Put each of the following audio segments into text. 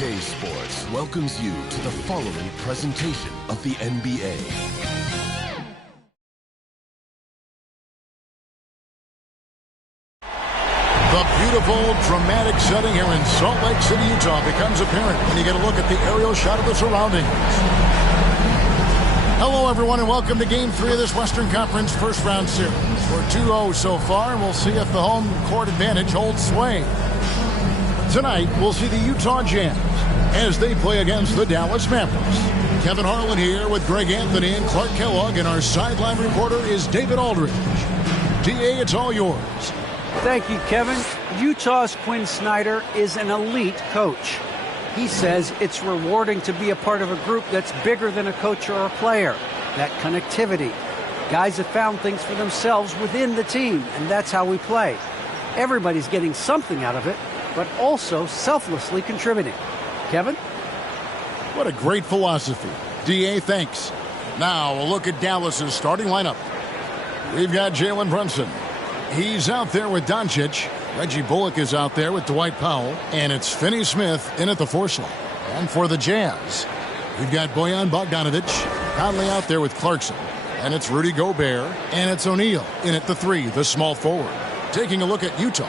2K Sports welcomes you to the following presentation of the NBA. The beautiful, dramatic setting here in Salt Lake City, Utah becomes apparent when you get a look at the aerial shot of the surroundings. Hello, everyone, and welcome to Game 3 of this Western Conference first-round series. We're 2-0 so far, and we'll see if the home court advantage holds sway. Tonight, we'll see the Utah Jazz as they play against the Dallas Mavericks. Kevin Harlan here with Greg Anthony and Clark Kellogg, and our sideline reporter is David Aldridge. DA, it's all yours. Thank you, Kevin. Utah's Quinn Snyder is an elite coach. He says it's rewarding to be a part of a group that's bigger than a coach or a player. That connectivity. Guys have found things for themselves within the team, and that's how we play. Everybody's getting something out of it, but also selflessly contributing. Kevin? What a great philosophy. DA, thanks. Now, a look at Dallas's starting lineup. We've got Jalen Brunson. He's out there with Doncic. Reggie Bullock is out there with Dwight Powell. And it's Finney Smith in at the 4 slot. And for the Jazz, we've got Bojan Bogdanovic. Conley out there with Clarkson. And it's Rudy Gobert. And it's O'Neal in at the 3, the small forward. Taking a look at Utah.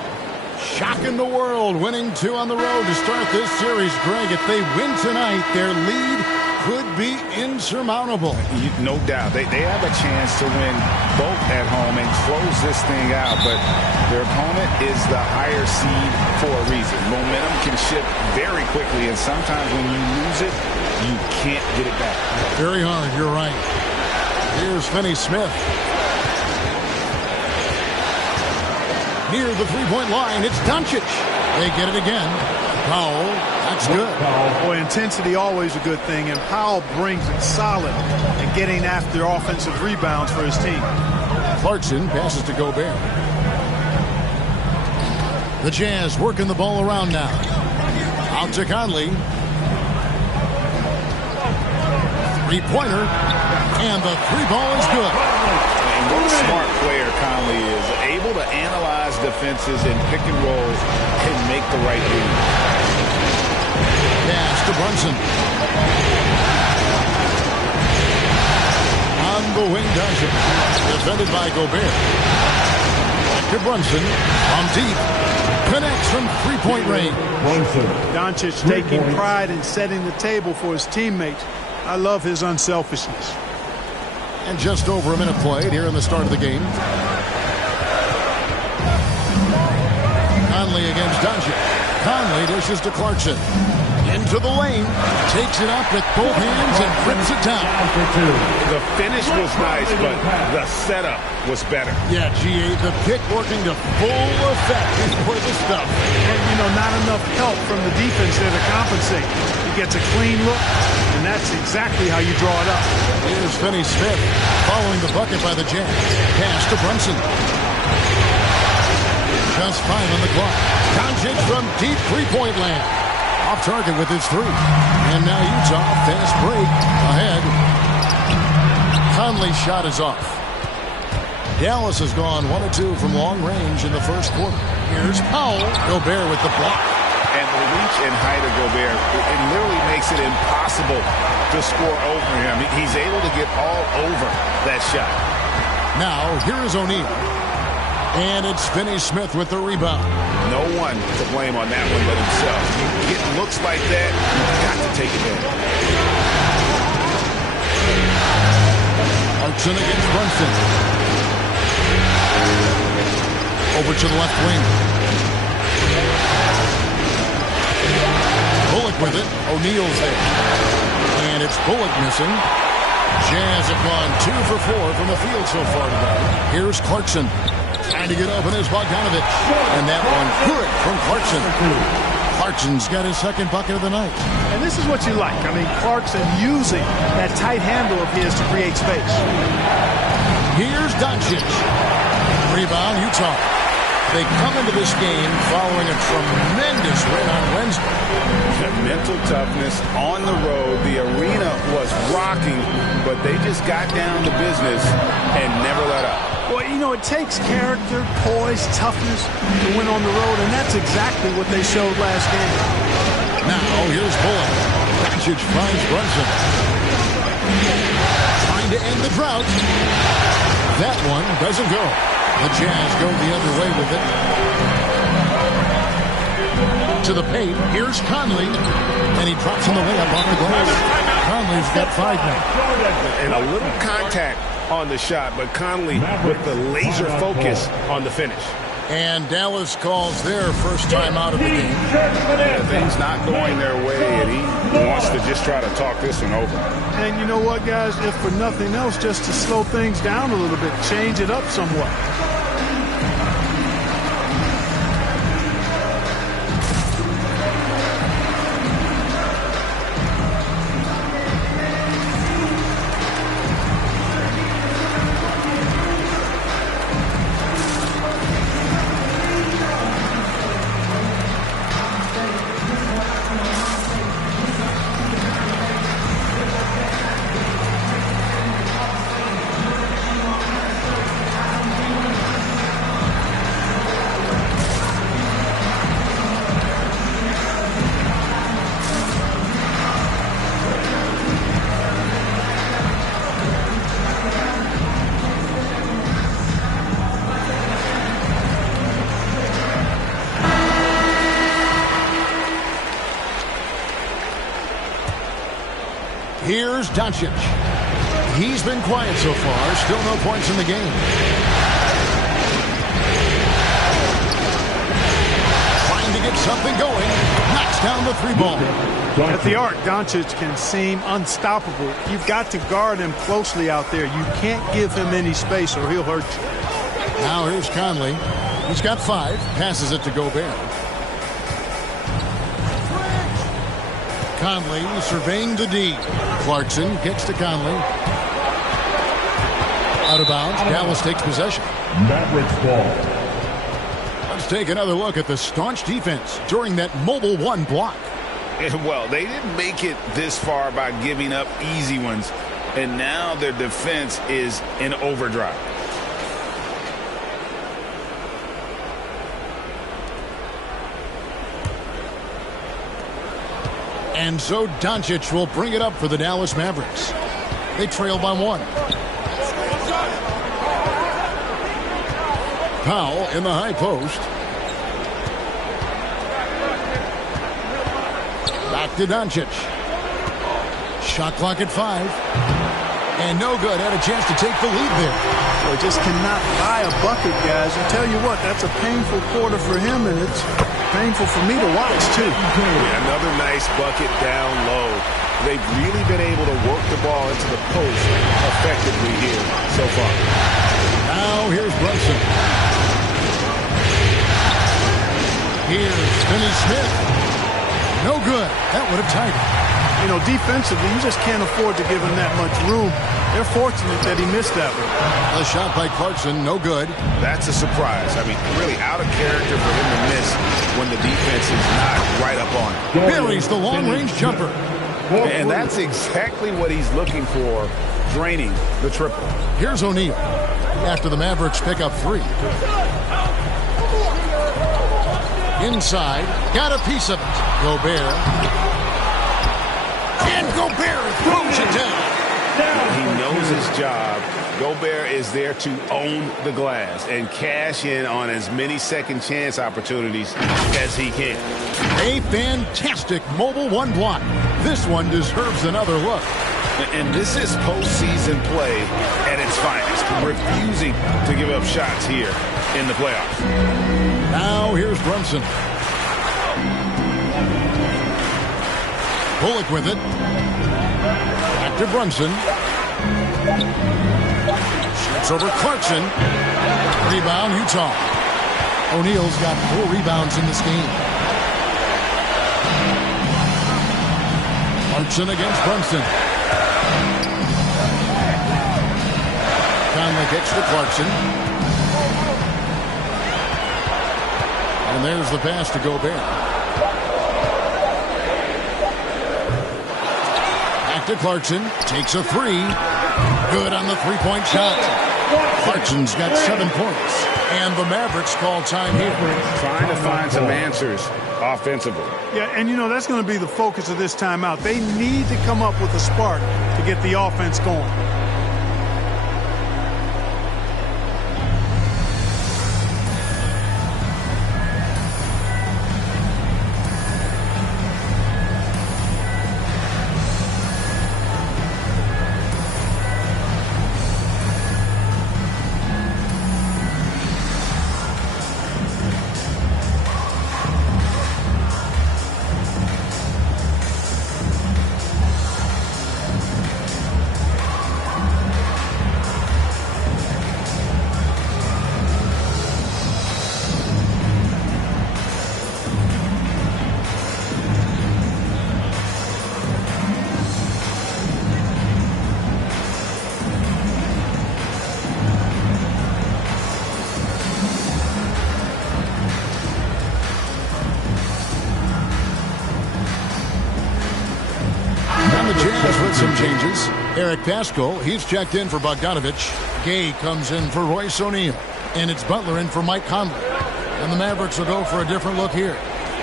Shocking the world, winning 2 on the road to start this series. Greg, if they win tonight, their lead could be insurmountable. No doubt. They have a chance to win both at home and close this thing out, but their opponent is the higher seed for a reason. Momentum can shift very quickly, and sometimes when you lose it, you can't get it back. Very hard, you're right. Here's Finney Smith. Near the three-point line, it's Doncic. They get it again. Powell, that's good. Boy, intensity always a good thing, and Powell brings it solid and getting after offensive rebounds for his team. Clarkson passes to Gobert. The Jazz working the ball around now. Out to Conley. Three-pointer, and the 3-ball is good. And what a smart player Conley is, able to analyze defenses and pick and roll and make the right read. Pass to Brunson. On the wing, Doncic. Defended by Gobert. Back to Brunson. From deep. Connects from three-point range. Doncic taking pride in setting the table for his teammates. I love his unselfishness. And just over a minute played here in the start of the game. Conley against Doncic. Conley dishes to Clarkson. Into the lane. Takes it up with both hands and rips it down. The finish was nice, but the setup was better. Yeah, GA, the pick working to full effect before the stuff. And, not enough help from the defense there to compensate. He gets a clean look, and that's exactly how you draw it up. Here's Finney Smith following the bucket by the Jazz. Pass to Brunson. Just 5 on the clock. Doncic from deep three-point land. Off target with his 3. And now Utah, fast break, ahead. Conley's shot is off. Dallas has gone 1 of 2 from long range in the first quarter. Here's Powell. Gobert with the block. And the reach and height of Gobert, it literally makes it impossible to score over him. He's able to get all over that shot. Now, here's O'Neal. And it's Finney Smith with the rebound. No one to blame on that one but himself. You get looks like that, you've got to take it in. Clarkson against Brunson. Over to the left wing. Bullock with it. O'Neal's there. And it's Bullock missing. Jazz have gone 2 for 4 from the field so far today. Here's Clarkson. Trying to get open is Bogdanovic. And that one good from Clarkson. Clarkson's got his second bucket of the night. And this is what you like. Clarkson using that tight handle of his to create space. Here's Doncic. Rebound, Utah. They come into this game following a tremendous win on Wednesday. The mental toughness on the road. The arena was rocking, but they just got down to business and never let up. Well, it takes character, poise, toughness to win on the road, and that's exactly what they showed last game. Now here's Bullock. Doncic finds Brunson. Trying to end the drought. That one doesn't go. The Jazz go the other way with it. To the paint. Here's Conley. And he drops in the layup off the glass. Conley's got 5 now. And a little contact on the shot, but Conley with the laser focus on the finish. And Dallas calls their first time out of the game. Things not going their way, and he wants to just try to talk this one over. And you know what, guys? If for nothing else, just to slow things down a little bit, change it up somewhat. Here's Doncic. He's been quiet so far. Still no points in the game. Trying to get something going. Knocks down the 3-ball. At the arc, Doncic can seem unstoppable. You've got to guard him closely out there. You can't give him any space or he'll hurt you. Now here's Conley. He's got 5. Passes it to Gobert. Conley surveying the D. Clarkson kicks to Conley. Out of bounds. Dallas takes possession. Mavericks ball. Let's take another look at the staunch defense during that mobile 1 block. Well, they didn't make it this far by giving up easy ones, and now their defense is in overdrive. And so Doncic will bring it up for the Dallas Mavericks. They trail by 1. Powell in the high post. Back to Doncic. Shot clock at 5. And no good. Had a chance to take the lead there. Well, just cannot buy a bucket, guys. I tell you what, that's a painful quarter for him, and it's painful for me to watch, too. Yeah, another nice bucket down low. They've really been able to work the ball into the post effectively here so far. Now here's Brunson. Here's Finney-Smith. No good. That would have tied it. You know, defensively, you just can't afford to give him that much room. They're fortunate that he missed that one. A shot by Clarkson, no good. That's a surprise. I mean, really out of character for him to miss when the defense is not right up on him. Buries the long-range jumper. And that's exactly what he's looking for, draining the triple. Here's O'Neal after the Mavericks pick up 3. Inside, got a piece of it. Gobert. And Gobert throws it down. He knows his job. Gobert is there to own the glass and cash in on as many second chance opportunities as he can. A fantastic mobile 1 block. This one deserves another look. And this is postseason play at its finest, refusing to give up shots here in the playoffs. Now here's Brunson. Bullock with it. Back to Brunson. Shoots over Clarkson. Rebound, Utah. O'Neal's got 4 rebounds in this game. Clarkson against Brunson. Conley kicks to Clarkson. And there's the pass to Gobert. Back to Clarkson. Takes a 3. Good on the 3-point shot. Clarkson's got 7 points. And the Mavericks call time here. Trying to find some answers offensively. Yeah, and you know, that's going to be the focus of this timeout. They need to come up with a spark to get the offense going. With some changes. Eric Pascal, he's checked in for Bogdanovich. Gay comes in for Royce O'Neal. And it's Butler in for Mike Conley. And the Mavericks will go for a different look here.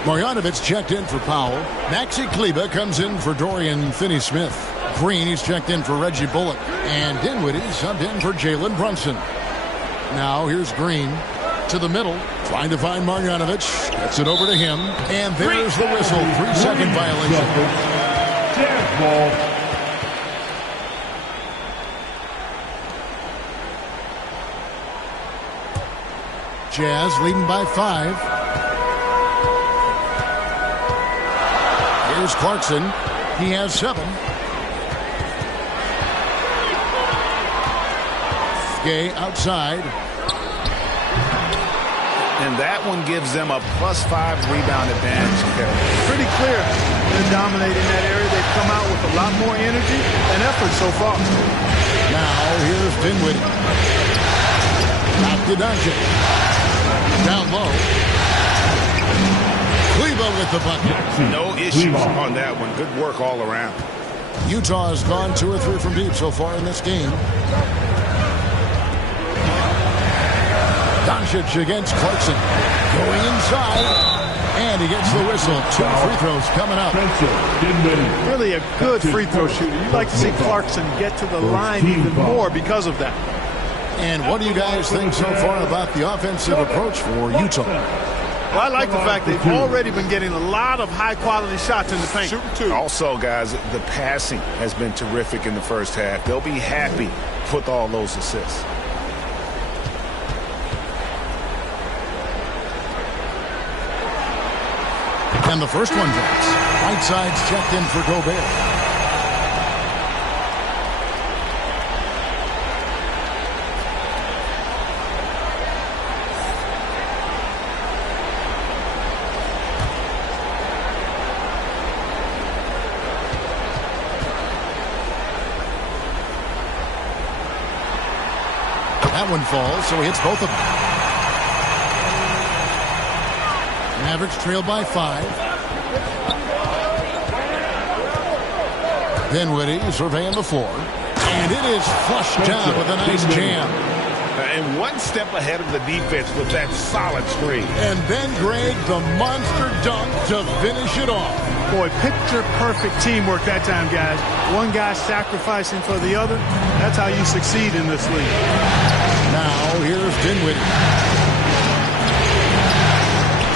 Marjanovic checked in for Powell. Maxi Kleba comes in for Dorian Finney-Smith. Green, he's checked in for Reggie Bullock. And Dinwiddie subbed in for Jalen Brunson. Now here's Green to the middle, trying to find Marjanovic. Gets it over to him. And there's the whistle. 3-second violation. Jazz leading by 5. Here's Clarkson. He has 7. Gay outside. And that one gives them a +5 rebound advantage. Pretty clear they're dominating that area. They've come out with a lot more energy and effort so far. Now here's Dinwiddie. Back to Doncic. Down low. Kleba with the bucket. No issues on that one. Good work all around. Utah has gone 2 or 3 from deep so far in this game. Doncic against Clarkson. Going inside. And he gets the whistle. 2 free throws coming up. Really a good free throw shooter. You'd like to see Clarkson get to the line even more because of that. And what do you guys think so far about the offensive approach for Utah? Well, I like the fact they've already been getting a lot of high-quality shots in the paint. Also, guys, the passing has been terrific in the first half. They'll be happy with all those assists. And the first one drops. Whiteside's checked in for Gobert. That one falls, so he hits both of them. Mavericks trail by 5. Dinwiddie surveying the floor. And it is flushed down with a nice jam. And one step ahead of the defense with that solid screen. And then Greg, the monster dunk to finish it off. Boy, picture-perfect teamwork that time, guys. One guy sacrificing for the other. That's how you succeed in this league. Now, here's Dinwiddie.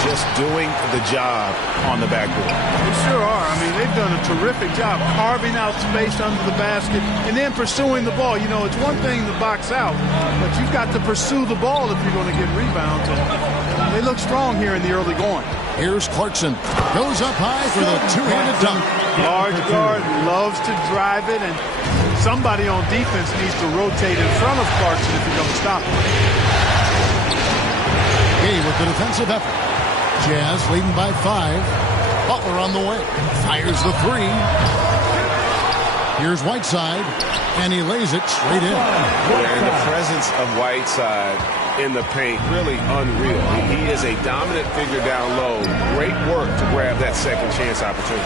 Just doing the job on the backboard. They sure are. I mean, they've done a terrific job carving out space under the basket and then pursuing the ball. You know, it's one thing to box out, but you've got to pursue the ball if you're going to get rebounds. And they look strong here in the early going. Here's Clarkson. Goes up high for the two-handed dunk. Large guard loves to drive it, and somebody on defense needs to rotate in front of Clarkson if you're going to stop him. Gay with the defensive effort. Jazz leading by 5. Butler on the way. Fires the 3. Here's Whiteside, and he lays it straight in. And the presence of Whiteside in the paint, really unreal. He is a dominant figure down low. Great work to grab that second chance opportunity.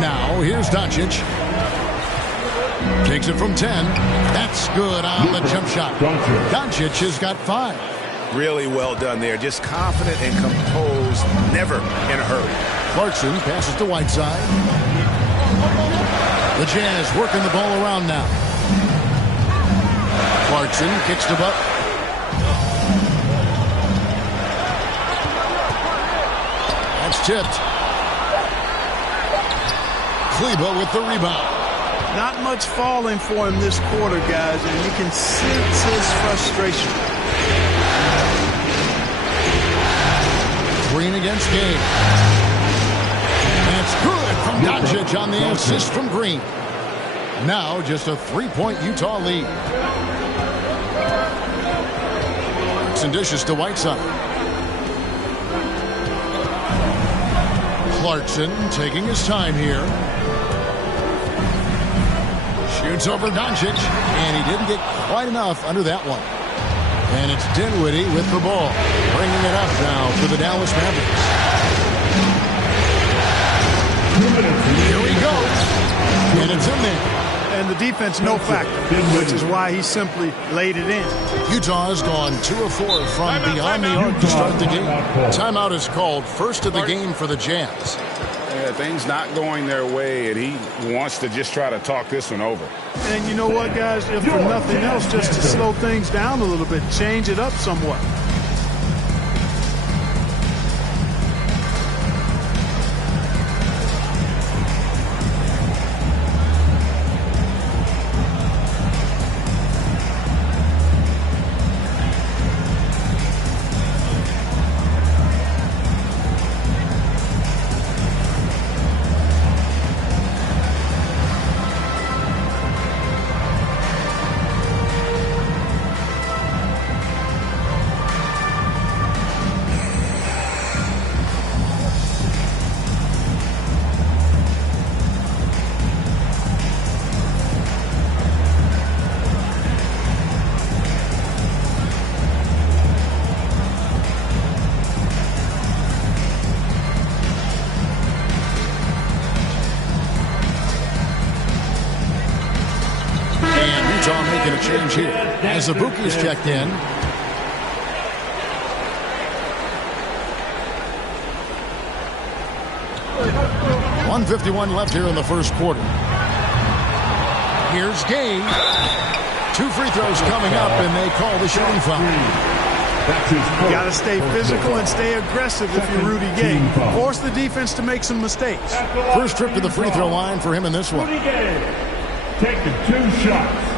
Now, here's Doncic. Takes it from 10. That's good on the jump shot. Doncic has got 5. Really well done there. Just confident and composed, never in a hurry. Clarkson passes to Whiteside. The Jazz working the ball around now. Clarkson kicks to Buck. That's tipped. Kleba with the rebound. Not much falling for him this quarter, guys, and you can sense his frustration. Green against Gay. That's good from Doncic on the assist from Green. Now just a 3-point Utah lead. Some dishes to Whiteside. Clarkson taking his time here. Shoots over Doncic, and he didn't get quite enough under that one. And it's Dinwiddie with the ball, bringing it up now for the Dallas Mavericks. Here we go, and it's in there. And the defense, no factor, which is why he simply laid it in. Utah has gone 2 of 4 from beyond the arc to start the game. Timeout is called, first of the game for the Jazz. Yeah, things not going their way, and he wants to just try to talk this one over. And you know what, guys? If for nothing else, just to slow things down a little bit, change it up somewhat. Making a change here as Abuki's checked in. .151 left here in the first quarter. Here's Gay. 2 free throws coming up, and they call the shooting foul. You got to stay physical and stay aggressive if you're Rudy Gay. Force the defense to make some mistakes. First trip to the free throw line for him in this one. Taking 2 shots.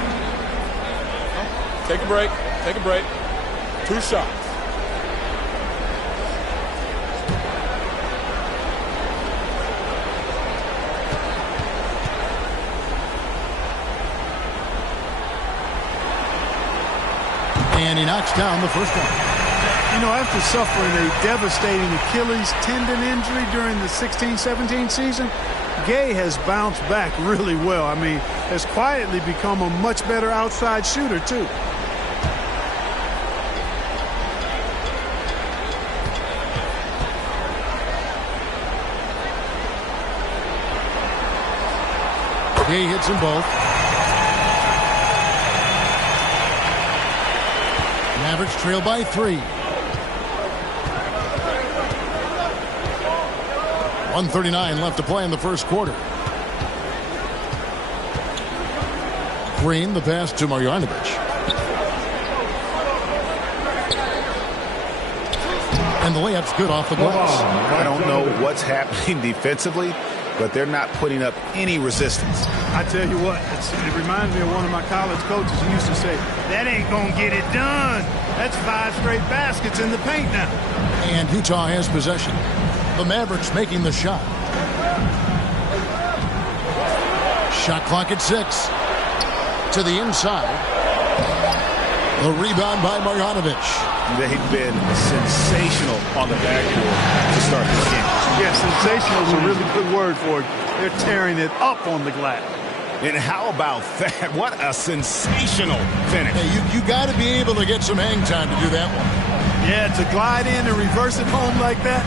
Take a break. Take a break. 2 shots. And he knocks down the first one. You know, after suffering a devastating Achilles tendon injury during the 16-17 season, Gay has bounced back really well. I mean, has quietly become a much better outside shooter, too. He hits them both. Mavericks trail by 3. 1:39 left to play in the first quarter. Green, the pass to Marjanovic. And the layup's good off the glass. I don't know what's happening defensively, but they're not putting up any resistance. I tell you what, it reminds me of one of my college coaches who used to say, that ain't going to get it done. That's 5 straight baskets in the paint now. And Utah has possession. The Mavericks making the shot. Shot clock at 6. To the inside. The rebound by Marjanovic. They've been sensational on the backboard to start this game. Yeah, sensational is a really good word for it. They're tearing it up on the glass. And how about that? What a sensational finish. Hey, you got to be able to get some hang time to do that one. Yeah, to glide in and reverse it home like that,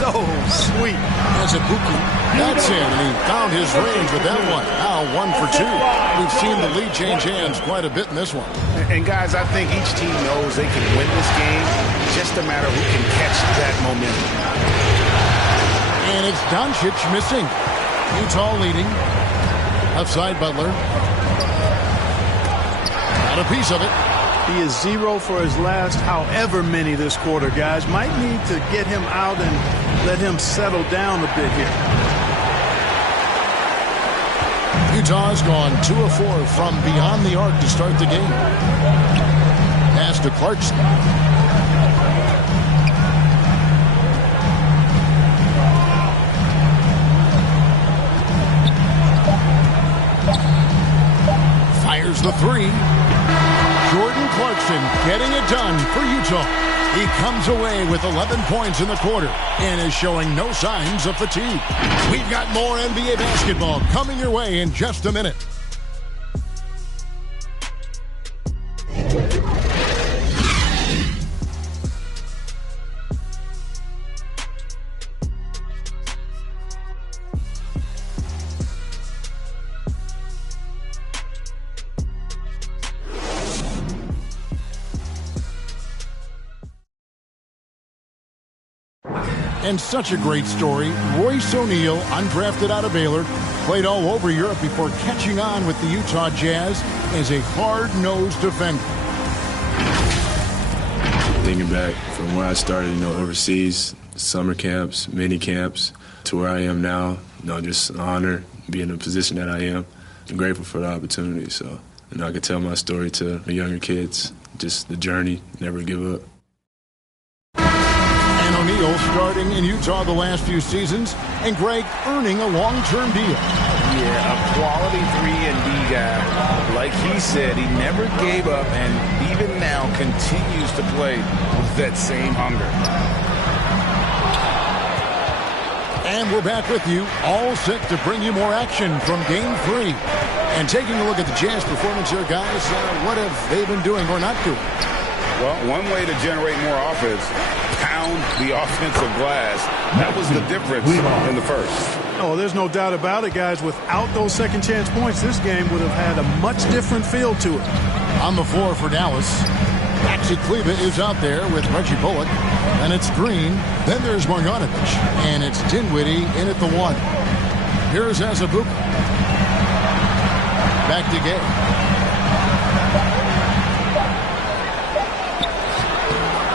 so sweet. As a Buki, that's in, and he found his range with that one. Now 1 for 2. We've seen the lead change hands quite a bit in this one. And guys, I think each team knows they can win this game. Just a matter who can catch that momentum. And it's Doncic missing. Utah leading. Left side, Butler. Got a piece of it. He is 0 for his last however many this quarter, guys. Might need to get him out and let him settle down a bit here. Utah's gone 2 of 4 from beyond the arc to start the game. Pass to Clarkson. Fires the 3. Jordan Clarkson getting it done for Utah. He comes away with 11 points in the quarter and is showing no signs of fatigue. We've got more NBA basketball coming your way in just a minute. And such a great story. Royce O'Neal, undrafted out of Baylor, played all over Europe before catching on with the Utah Jazz as a hard-nosed defender. Thinking back from where I started, overseas, summer camps, mini camps, to where I am now, just an honor being in the position that I am. I'm grateful for the opportunity, so I can tell my story to the younger kids, just the journey, never give up. O'Neal starting in Utah the last few seasons, and Greg earning a long-term deal. Yeah, a quality 3-and-D guy. Like he said, he never gave up and even now continues to play with that same hunger. And we're back with you, all set to bring you more action from Game 3. And taking a look at the Jazz performance here, guys, what have they been doing or not doing? Well, one way to generate more offense, pound the offensive glass. That was the difference in the first. Oh, there's no doubt about it, guys. Without those second chance points, this game would have had a much different feel to it. On the floor for Dallas, Maxi Kleber is out there with Reggie Bullock. And it's Green. Then there's Marjanovic. And it's Dinwiddie in at the 1. Here's Azubuike. Back to Gay.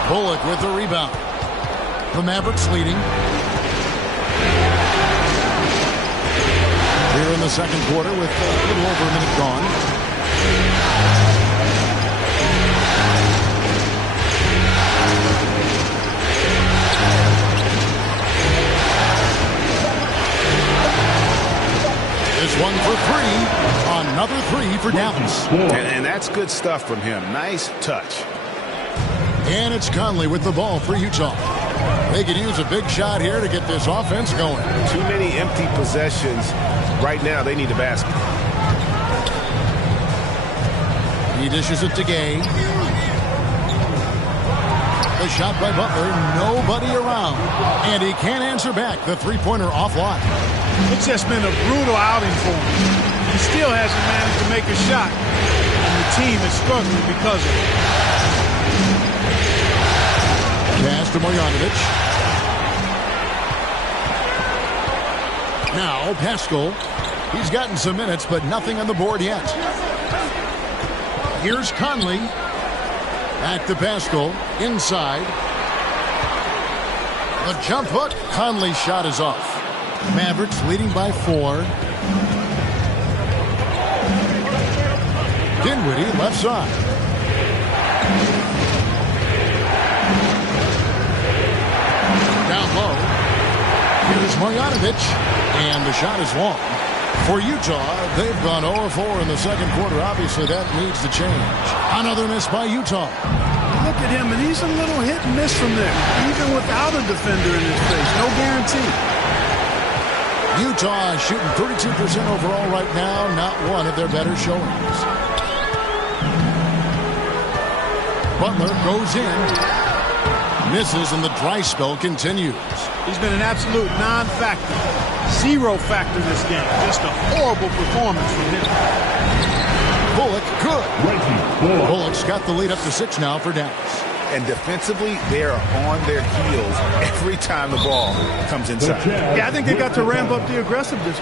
Bullock with the rebound. The Mavericks leading. Here in the second quarter with a little over a minute gone. This one for 3. Another 3 for Dallas. And that's good stuff from him. Nice touch. And it's Conley with the ball for Utah. They could use a big shot here to get this offense going. Too many empty possessions. Right now, they need a basket. He dishes it to Gay. The shot by Butler. Nobody around. And he can't answer back. The three-pointer offline. It's just been a brutal outing for him. He still hasn't managed to make a shot. And the team is struggling because of it. Pass to Marjanovic. Now Pascal. He's gotten some minutes, but nothing on the board yet. Here's Conley. Back to Pascal. Inside. The jump hook. Conley's shot is off. Mavericks leading by 4. Dinwiddie left side. Down low. Here's Marjanovic. And the shot is long. For Utah, they've gone 0-4 in the second quarter. Obviously, that needs to change. Another miss by Utah. Look at him, and he's a little hit and miss from there. Even without a defender in his face. No guarantee. Utah is shooting 32% overall right now. Not one of their better showings. Butler goes in. Misses, and the dry spell continues. He's been an absolute non-factor. Zero factor this game. Just a horrible performance from him. Bullock, good. Bullock's got the lead up to 6 now for Dallas. And defensively, they are on their heels every time the ball comes inside. Yeah, I think they got to ramp up the aggressiveness.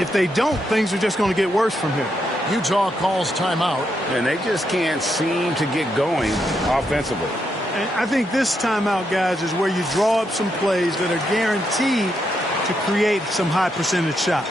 If they don't, things are just going to get worse from here. Utah calls timeout. And they just can't seem to get going offensively. And I think this timeout, guys, is where you draw up some plays that are guaranteed to create some high percentage shots.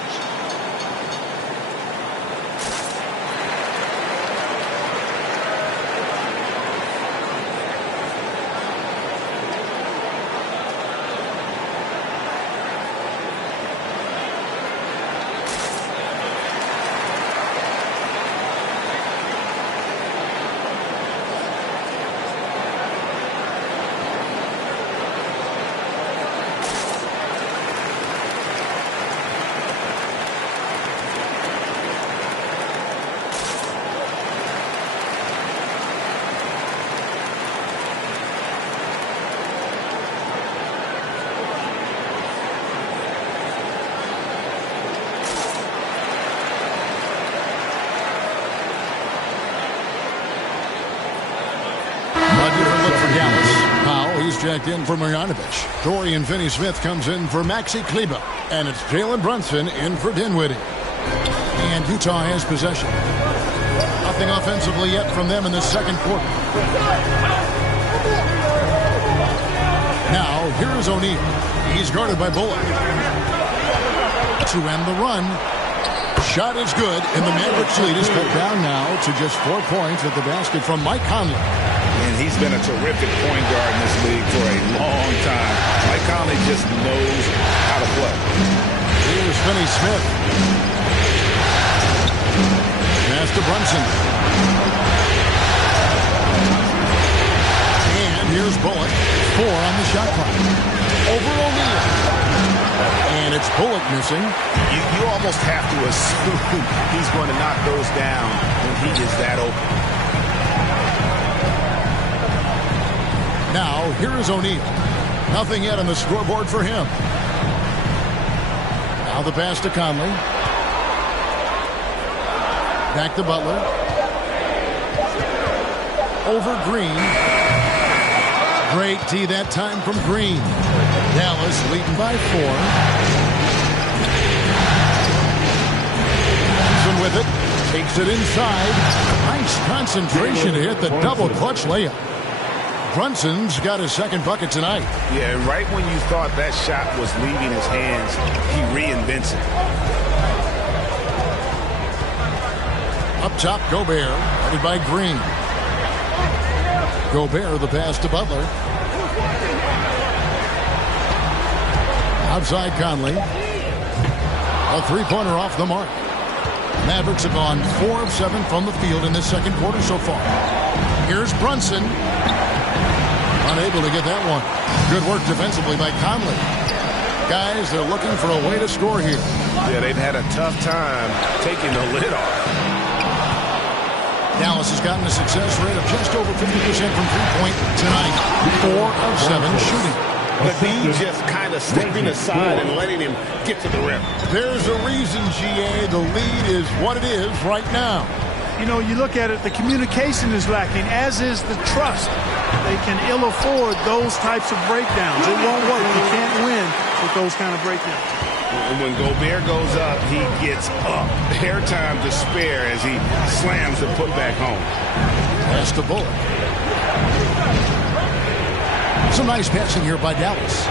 Checked in for Marjanovic. Dorian Finney-Smith comes in for Maxi Kleber. And it's Jalen Brunson in for Dinwiddie. And Utah has possession. Nothing offensively yet from them in the second quarter. Now, here's O'Neal. He's guarded by Bullock. To end the run. Shot is good, and the Mavericks lead is cut down now to just 4 points at the basket from Mike Conley. And he's been a terrific point guard in this league for a long time. Mike Conley just knows how to play. Here's Finney-Smith. Pass to Brunson. And here's Bullock. 4 on the shot clock. Over O'Neal. And it's Bullock missing. You almost have to assume he's going to knock those down when he is that open. Now, here is O'Neal. Nothing yet on the scoreboard for him. Now the pass to Conley. Back to Butler. Over Green. Great D that time from Green. Dallas leading by 4. Johnson with it. Takes it inside. Nice concentration to hit the double clutch layup. Brunson's got his second bucket tonight. Yeah, and right when you thought that shot was leaving his hands, he reinvents it. Up top, Gobert, headed by Green. Gobert, the pass to Butler. Outside Conley. A three-pointer off the mark. Mavericks have gone 4 of 7 from the field in this second quarter so far. Here's Brunson. Unable to get that one. Good work defensively by Conley. Guys, they're looking for a way to score here. Yeah, they've had a tough time taking the lid off. Dallas has gotten a success rate of just over 50% from three-point tonight. 4 of 7 shooting. But he's just kind of stepping aside and letting him get to the rim. There's a reason, GA, the lead is what it is right now. You know, you look at it, the communication is lacking, as is the trust. They can ill afford those types of breakdowns. It won't work. You can't win with those kind of breakdowns. And when Gobert goes up, he gets up. Airtime to spare as he slams the putback home. Pass to Bullock. Some nice passing here by Dallas.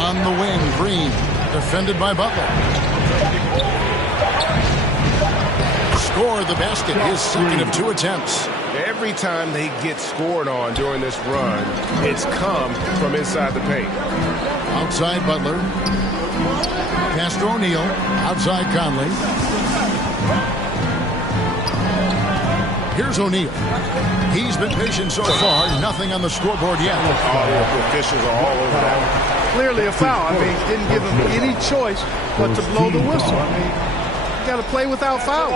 On the wing, Green, defended by Butler. Score the basket, his second of 2 attempts. Every time they get scored on during this run, it's come from inside the paint. Outside Butler. Pass to O'Neal. Outside Conley. Here's O'Neal. He's been patient so far. Nothing on the scoreboard yet. The officials are all over that. Clearly a foul. I mean, didn't give him any choice but to blow the whistle. I mean, got to play without foul.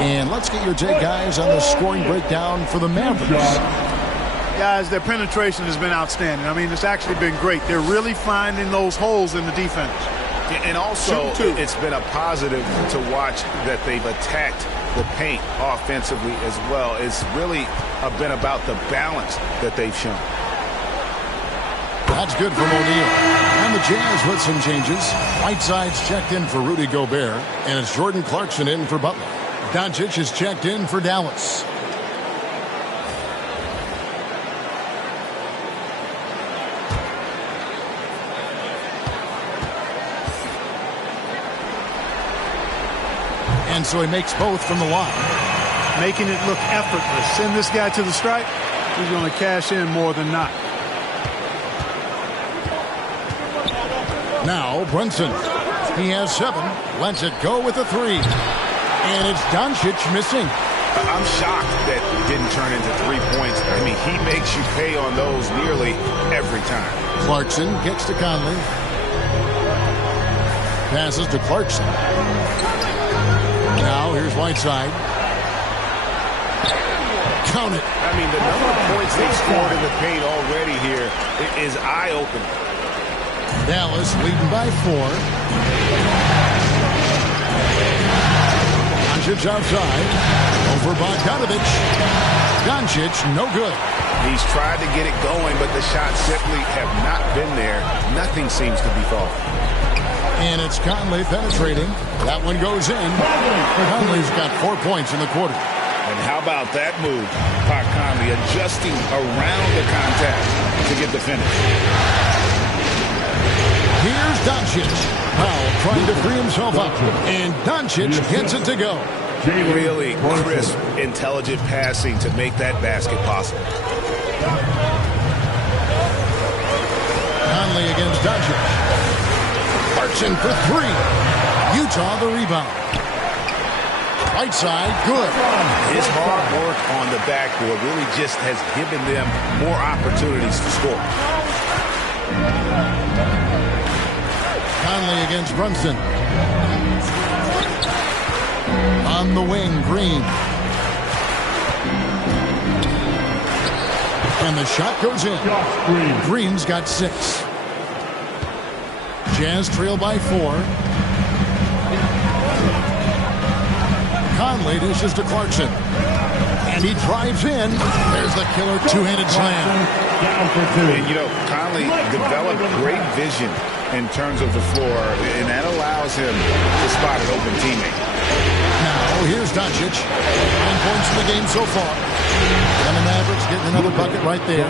And let's get your take, guys, on the scoring breakdown for the Mavericks. Guys, their penetration has been outstanding. I mean, it's actually been great. They're really finding those holes in the defense. And also, it's been a positive to watch that they've attacked the paint offensively as well. It's really been about the balance that they've shown. That's good from O'Neal. And the Jazz with some changes. Whiteside's checked in for Rudy Gobert, and it's Jordan Clarkson in for Butler. Doncic is checked in for Dallas. And so he makes both from the line. Making it look effortless. Send this guy to the stripe. He's going to cash in more than not. Now Brunson. He has 7. Lets it go with a 3. And it's Doncic missing. I'm shocked that it didn't turn into 3 points. I mean, he makes you pay on those nearly every time. Clarkson gets to Conley. Passes to Clarkson. Now here's Whiteside. Count it. I mean, the number of points they've scored in the paint already here is eye-opening. Dallas leading by 4. Doncic outside. Over Bogdanovic. Doncic, no good. He's tried to get it going, but the shots simply have not been there. Nothing seems to be falling. And it's Conley penetrating. That one goes in. Conley's got 4 points in the quarter. And how about that move? Pat Conley adjusting around the contact to get the finish. Here's Doncic. Powell trying to free himself up. And Doncic gets it to go. Really crisp, intelligent passing to make that basket possible. Conley against Doncic. Clarkson for 3. Utah the rebound. Whiteside, good. His hard work on the backboard really just has given them more opportunities to score. Conley against Brunson. On the wing, Green. And the shot goes in. Green's got 6. Jazz trail by 4. Conley dishes to Clarkson. And he drives in. There's the killer two-handed slam. And, you know, Conley developed great vision in terms of the floor, and that allows him to spot an open teammate. Now, here's Doncic. 9 points in the game so far. And the Mavericks getting another bucket right there.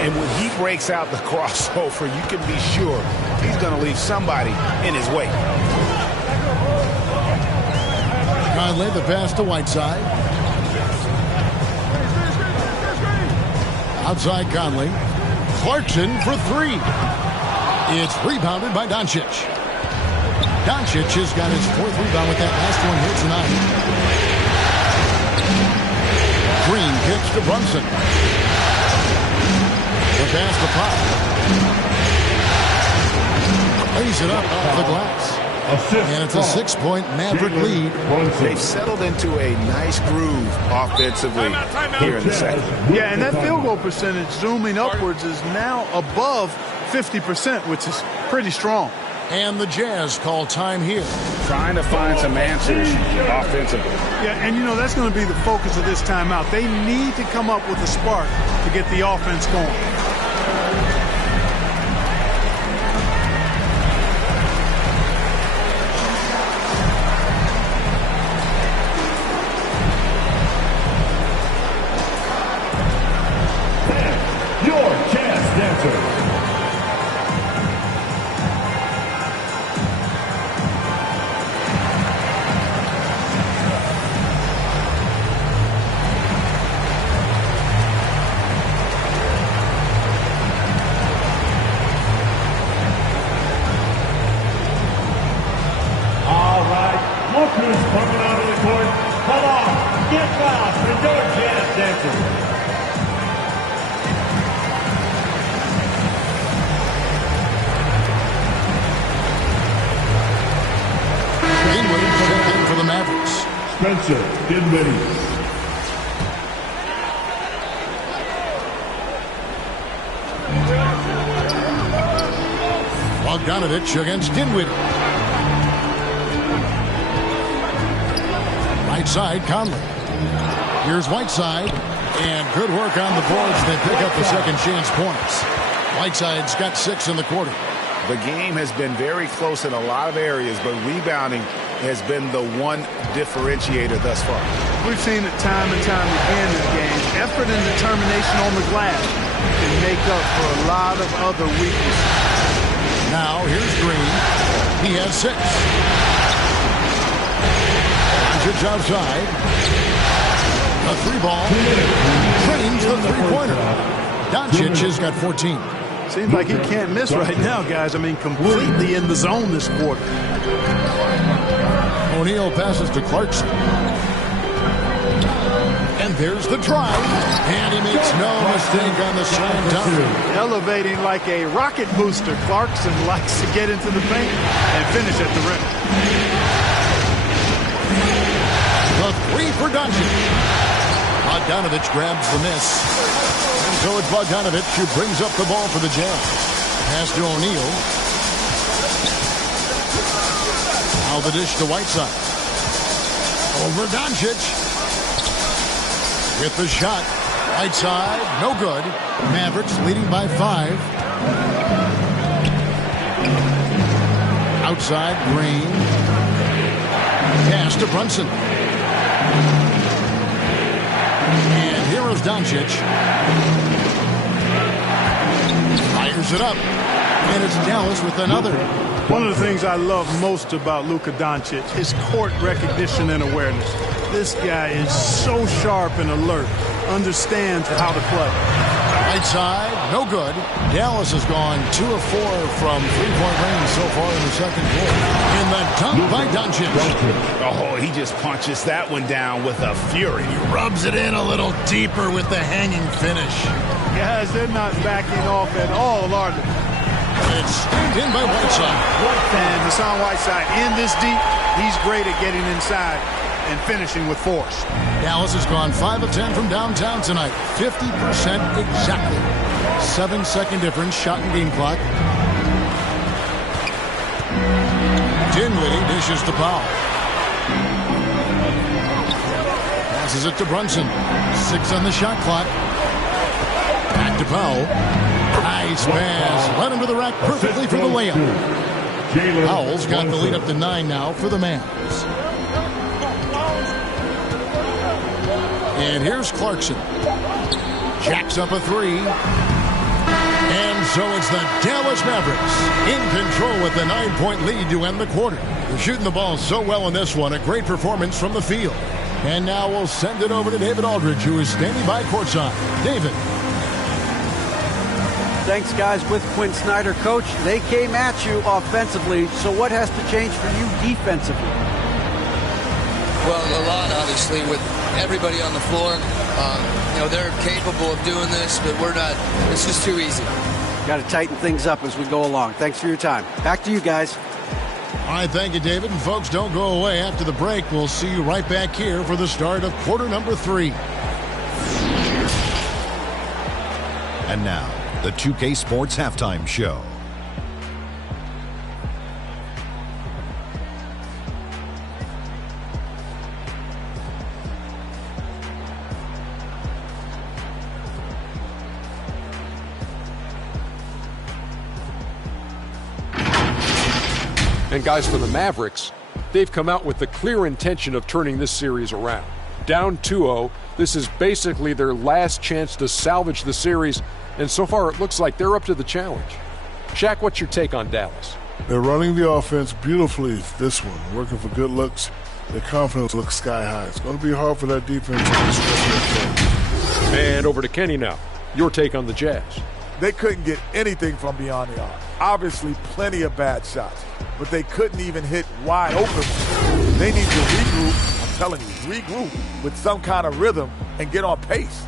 And when he breaks out the crossover, you can be sure he's going to leave somebody in his way. Conley, the pass to Whiteside. Outside Conley. Clarkson for 3. It's rebounded by Doncic. Doncic has got his 4th rebound with that last one here tonight. Green kicks to Brunson. The pass to Pop. Lays it up off the glass. And it's a 6-point Maverick lead. They've settled into a nice groove offensively here in the second. Yeah, and that field goal percentage zooming upwards is now above 50%, which is pretty strong. And the Jazz call time here. Trying to find some answers offensively. Yeah, and you know, that's going to be the focus of this timeout. They need to come up with a spark to get the offense going. Your Jazz Dancer. Look who's coming out of the court. Come on, get fouled for your Jazz Dancer. Greenwood checked in for the Spencer Dinwiddie. Bogdanovich against Dinwiddie. Right side, Conley. Here's Whiteside. And good work on the boards. They pick up the second chance points. Whiteside's got 6 in the quarter. The game has been very close in a lot of areas, but rebounding has been the one differentiator thus far. We've seen it time and time again in games. Effort and determination on the glass can make up for a lot of other weaknesses. Now, here's Green. He has 6. It's outside. A 3-ball. Trains the 3-pointer. Doncic has got 14. Seems like he can't miss right now, guys. I mean, completely in the zone this quarter. O'Neal passes to Clarkson. And there's the drive. And he makes no mistake on the slam dunk. Elevating like a rocket booster. Clarkson likes to get into the paint and finish at the rim. The 3 for Doncic. Bogdanovich grabs the miss. And so it's Bogdanovich who brings up the ball for the Jazz. Pass to O'Neal. Now the dish to Whiteside. Over Doncic. With the shot. Whiteside, no good. Mavericks leading by 5. Outside, Green. Pass to Brunson. And here is Doncic. Fires it up. And it's Dallas with another. One of the things I love most about Luka Doncic is court recognition and awareness. This guy is so sharp and alert, understands how to play. Right side, no good. Dallas has gone 2 of 4 from 3-point range so far in the second quarter. And the dunk by Doncic. Oh, he just punches that one down with a fury. He rubs it in a little deeper with the hanging finish. Guys, they're not backing off at all, are they? It's skinned in by Whiteside. And Hassan Whiteside in this deep, he's great at getting inside and finishing with force. Dallas has gone 5 of 10 from downtown tonight. 50% exactly. 7-second difference, shot and game clock. Dinwiddie dishes to Powell. Passes it to Brunson. 6 on the shot clock. Back to Powell. Nice pass. Led him to the rack perfectly for the layup. Powell's got the lead up to 9 now for the Mavs. And here's Clarkson. Jacks up a 3. And so it's the Dallas Mavericks in control with the 9-point lead to end the quarter. They're shooting the ball so well in this one. A great performance from the field. And now we'll send it over to David Aldridge, who is standing by courtside. David. Thanks, guys. With Quinn Snyder, coach, they came at you offensively. So what has to change for you defensively? Well, a lot, obviously, with everybody on the floor. They're capable of doing this, but we're not. It's just too easy. Got to tighten things up as we go along. Thanks for your time. Back to you guys. All right, thank you, David. And folks, don't go away. After the break, we'll see you right back here for the start of quarter number 3. And now, the 2K Sports Halftime Show. And guys, for the Mavericks, they've come out with the clear intention of turning this series around. Down 2-0, this is basically their last chance to salvage the series, and so far it looks like they're up to the challenge. Shaq, what's your take on Dallas? They're running the offense beautifully this one, working for good looks. Their confidence looks sky high. It's going to be hard for that defense to stretch their floor. And over to Kenny now. Your take on the Jazz. They couldn't get anything from beyond the arc. Obviously, plenty of bad shots, but they couldn't even hit wide open ones. They need to regroup, I'm telling you, regroup with some kind of rhythm and get on pace.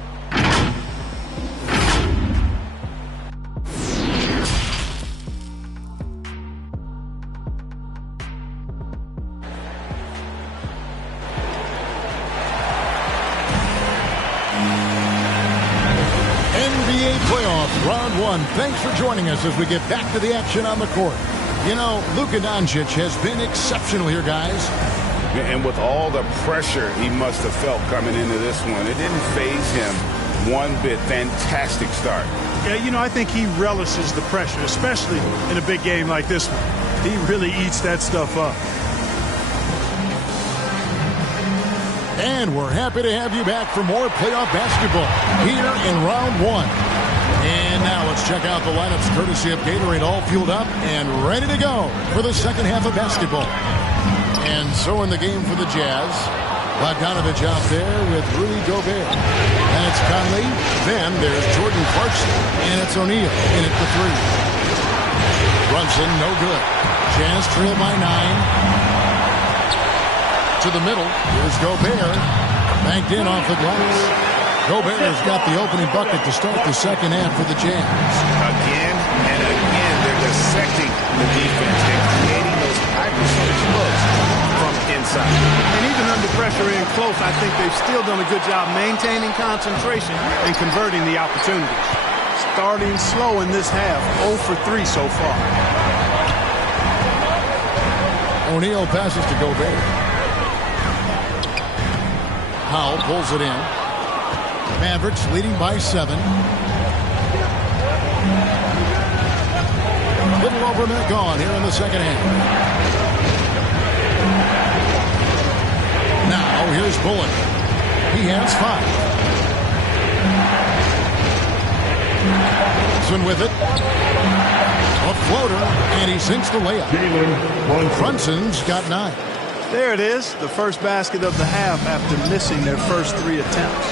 NBA playoff round one. Thanks for joining us as we get back to the action on the court. You know, Luka Doncic has been exceptional here, guys. And with all the pressure he must have felt coming into this one, it didn't faze him one bit. Fantastic start. Yeah, you know, I think he relishes the pressure, especially in a big game like this one. He really eats that stuff up. And we're happy to have you back for more playoff basketball here in round one. And now let's check out the lineups courtesy of Gatorade, all fueled up and ready to go for the second half of basketball. And so in the game for the Jazz, Bogdanovich out there with Rudy Gobert. And it's Conley. Then there's Jordan Clarkson. And it's O'Neal in it for three. Brunson, no good. Jazz trail by 9. To the middle. Here's Gobert. Banked in off the glass. Gobert's got the opening bucket to start the second half for the Jazz. Again and again, they're dissecting the defense and creating those high percentage looks from inside. And even under pressure in close, I think they've still done a good job maintaining concentration and converting the opportunities. Starting slow in this half, 0 for 3 so far. O'Neal passes to Gobert. Powell pulls it in. Mavericks leading by 7. Little over a minute gone here in the second half. Now here's Bullock. He has 5. Brunson with it. A floater, and he sinks the layup. Brunson's got 9. There it is, the first basket of the half after missing their first 3 attempts.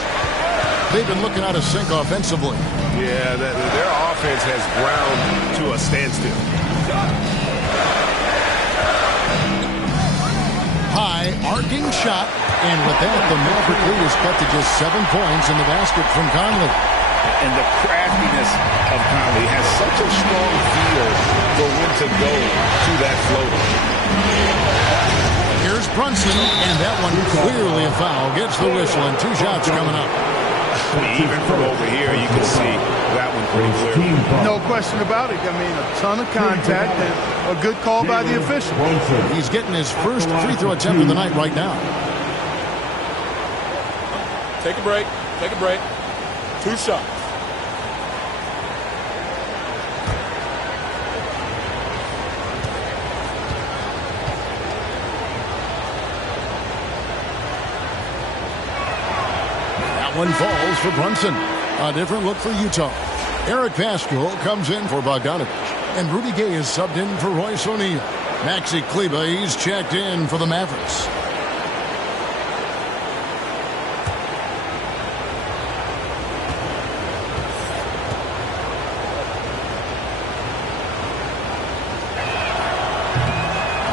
They've been looking out of sync offensively. Yeah, their offense has ground to a standstill. High, arcing shot, and with that, the Maverick lead is cut to just 7 points in the basket from Conley. And the craftiness of Conley has such a strong feel for when to go to that floater. Here's Brunson, and that one clearly a foul. Gets the whistle, and 2 shots coming up. Even from over here, you can see that one pretty clear. No question about it. I mean, a ton of contact and a good call by the official. He's getting his first free throw attempt of the night right now. Take a break. Take a break. 2 shots. One falls for Brunson. A different look for Utah. Eric Paschal comes in for Bogdanovich. And Rudy Gay is subbed in for Royce O'Neal. Maxi Kleber, he's checked in for the Mavericks.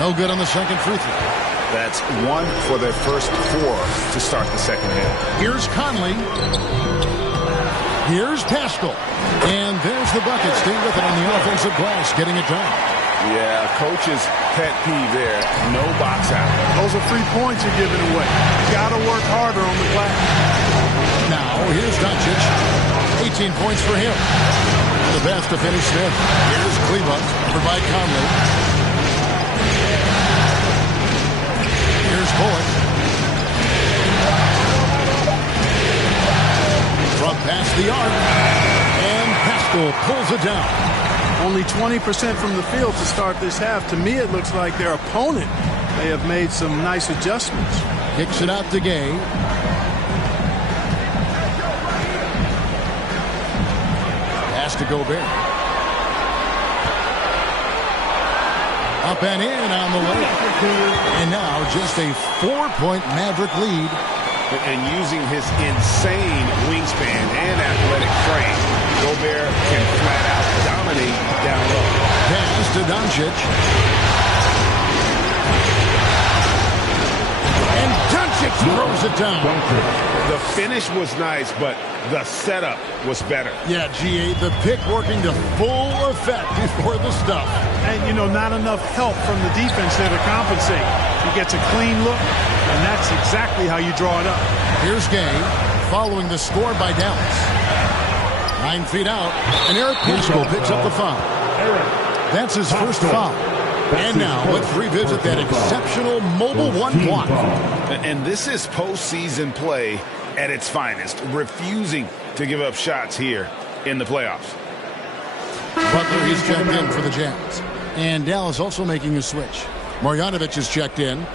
No good on the second free throw. That's 1 for their first 4 to start the second half. Here's Conley. Here's Paschal. And there's the bucket. Stay with it on the offensive glass, getting it done. Yeah, coach's pet peeve there. No box out. Those are 3 points you're giving away. Got to work harder on the glass. Now, here's Doncic. 18 points for him. The best to finish fifth. Here's Kleber, covered by Conley. Here's Bullock. From past the arc. And Paschal pulls it down. Only 20% from the field to start this half. To me, it looks like their opponent may have made some nice adjustments. Kicks it out to Gay. Pass to Gobert. Up and in on the layup. And now just a 4-point Maverick lead. And using his insane wingspan and athletic frame, Gobert can flat out dominate down low. Pass to Doncic. And Doncic throws it down. The finish was nice, but the setup was better. Yeah, GA, the pick working to full effect before the stuff. And, you know, not enough help from the defense there to compensate. He gets a clean look, and that's exactly how you draw it up. Here's Gay, following the score by Dallas. 9 feet out. And Eric Paschal picks up the foul. That's his first foul. And now let's revisit that exceptional mobile one block. And this is postseason play at its finest, refusing to give up shots here in the playoffs. Butler, he's checked in for the Jazz. And Dallas also making a switch. Marjanovic is checked in.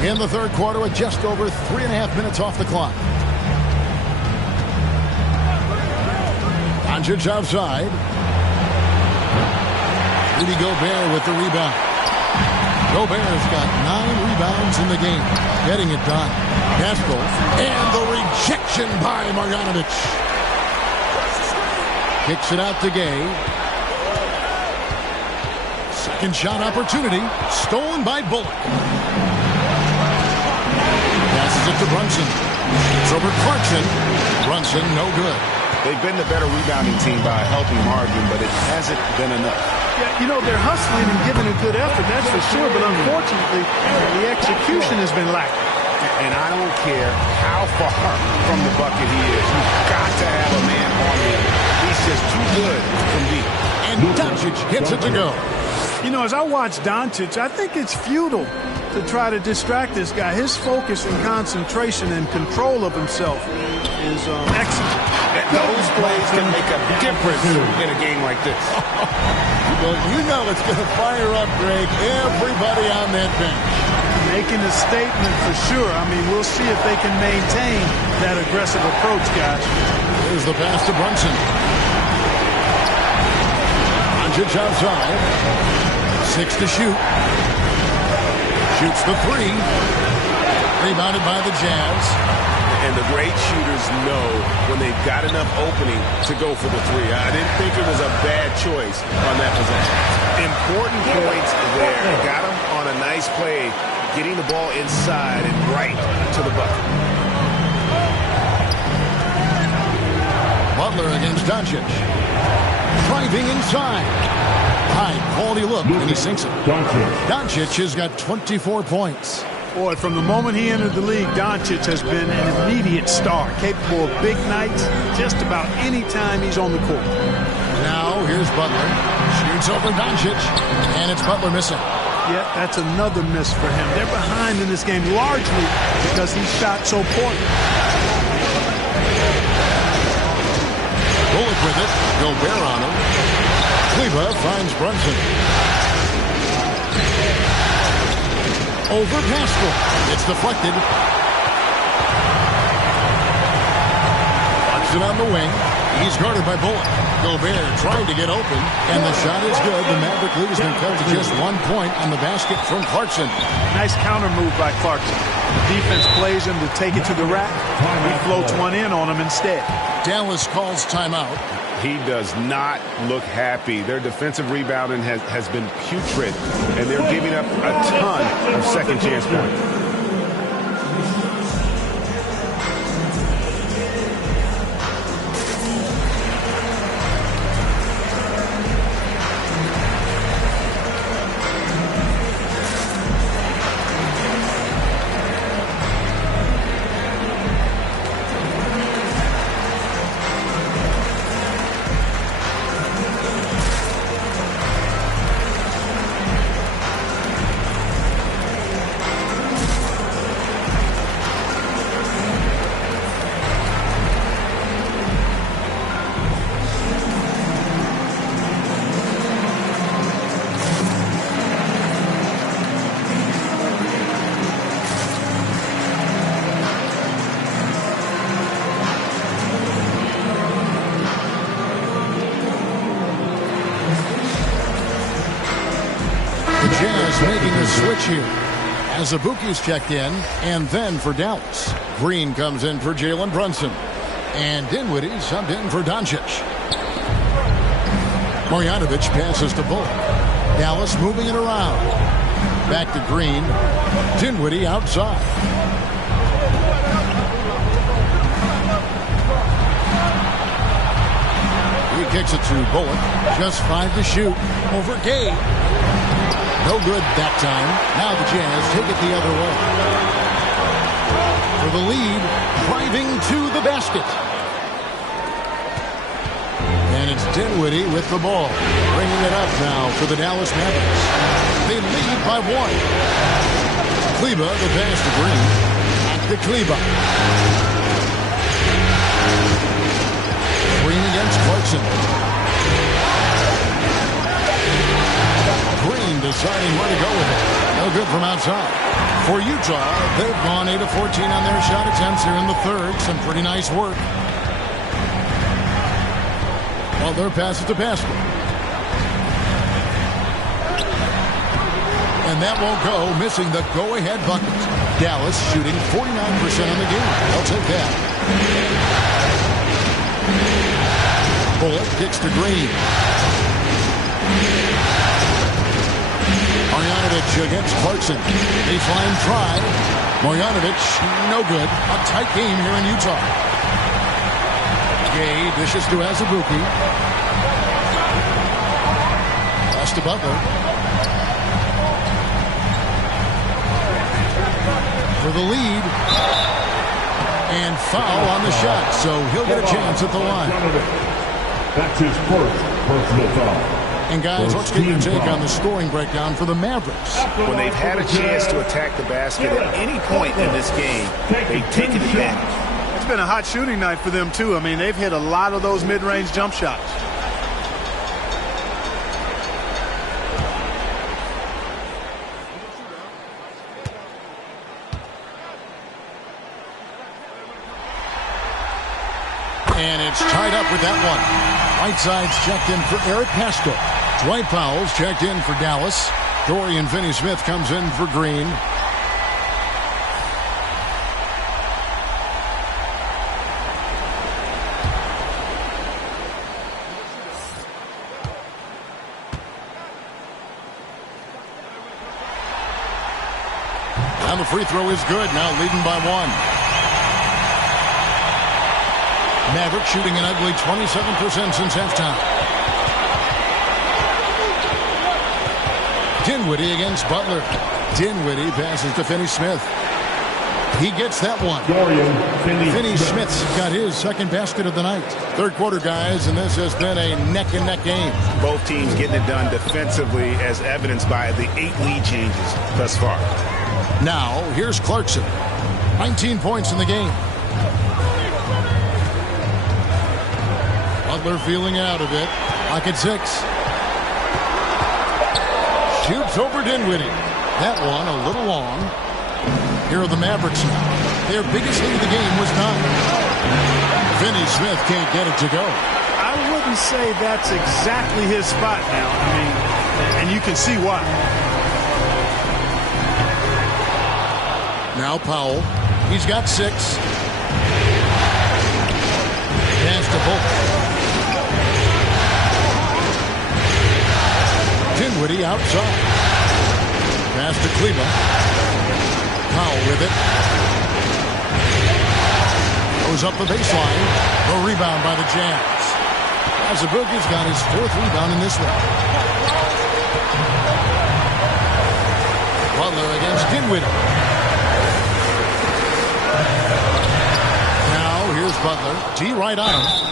In the third quarter with just over 3.5 minutes off the clock. Doncic outside. Rudy Gobert with the rebound. Gobert's got 9 rebounds in the game. Getting it done. Paschal. And the rejection by Marjanovic. Kicks it out to Gay. Second shot opportunity. Stolen by Bullock. Passes it to Brunson. It's over Clarkson. Brunson, no good. They've been the better rebounding team by a healthy margin, but it hasn't been enough. Yeah, you know, they're hustling and giving a good effort, that's for sure, but unfortunately, the execution has been lacking. And I don't care how far from the bucket he is. You've got to have a man on him. He's just too good from deep. And Doncic hits it to go. You know, as I watch Doncic, I think it's futile to try to distract this guy. His focus and concentration and control of himself is excellent. Those plays can make a difference in a game like this. Well, you know it's going to fire up, Greg, everybody on that bench. Making a statement for sure. I mean, we'll see if they can maintain that aggressive approach, guys. Here's the pass to Brunson. Doncic outside. 6 to shoot. Shoots the 3. Rebounded by the Jazz. And the great shooters know when they've got enough opening to go for the 3. I didn't think it was a bad choice on that possession. Important points there. Got him on a nice play, getting the ball inside and right to the bucket. Butler against Doncic. Driving inside. High quality look, and he sinks it. Doncic has got 24 points. Boy, from the moment he entered the league, Doncic has been an immediate star, capable of big nights just about any time he's on the court. Now, here's Butler. Shoots over Doncic, and it's Butler missing. Yeah, that's another miss for him. They're behind in this game largely because he shot so poorly. Bullock with it. Gobert on him. Kleba finds Brunson. Over Paschal. It's deflected. Watch it on the wing. He's guarded by Bullock. Gobert trying to get open, and the shot is good. The Maverick lead has been cut to just 1 point on the basket from Clarkson. Nice counter move by Clarkson. The defense plays him to take it to the rack. He floats one in on him instead. Dallas calls timeout. He does not look happy. Their defensive rebounding has been putrid, and they're giving up a ton of second chance points. Jazz making a switch here. As Azubuike's checked in, and then for Dallas. Green comes in for Jalen Brunson. And Dinwiddie subbed in for Doncic. Marjanovic passes to Bullock. Dallas moving it around. Back to Green. Dinwiddie outside. He kicks it to Bullock. Just 5 to shoot. Over Gay. No good that time. Now the Jazz take it the other way. for the lead, driving to the basket. And it's Dinwiddie with the ball, bringing it up now for the Dallas Mavericks. They lead by 1. Kleba, the pass to Green. Back to Kleba. Green against Clarkson. Green deciding where to go with it. No good from outside. For Utah, they've gone 8 of 14 on their shot attempts here in the third. Some pretty nice work. Well, their pass is to basket. And that won't go, missing the go-ahead bucket. Dallas shooting 49% on the game. They'll take that. Bullock kicks to Green. Marjanovic against Clarkson. Baseline try. Marjanovic, no good. A tight game here in Utah. Gay dishes to Azubuike. Pass to Butler. For the lead. And foul on the shot, so he'll get a chance at the line. That's his first personal foul. And guys, let's get your take on the scoring breakdown for the Mavericks. When they've had a chance to attack the basket at any point in this game, they've taken advantage. It's been a hot shooting night for them, too. I mean, they've hit a lot of those mid-range jump shots. And it's tied up with that one. Whiteside's checked in for Eric Pascal. Dwight Powell's checked in for Dallas. Dorian Finney-Smith comes in for Green. And the free throw is good. Now leading by 1. Mavericks shooting an ugly 27% since halftime. Dinwiddie against Butler. Dinwiddie passes to Finney-Smith. He gets that one. Finney-Smith's got his second basket of the night. Third quarter, guys, and this has been a neck-and-neck game. Both teams getting it done defensively, as evidenced by the 8 lead changes thus far. Now, here's Clarkson. 19 points in the game. Butler feeling out a bit. Lock at 6. Shoots over Dinwiddie. That one a little long. Here are the Mavericks now. Their biggest lead of the game was 9. Finney-Smith can't get it to go. I wouldn't say that's exactly his spot now. I mean, and you can see why. Now Powell. He's got 6. Pass to Bullock. Dinwiddie outside. Pass to Kleba. Powell with it. Goes up the baseline. A rebound by the Jazz. Azubuike's got his 4th rebound in this one. Butler against Dinwiddie. Now here's Butler. T right on him.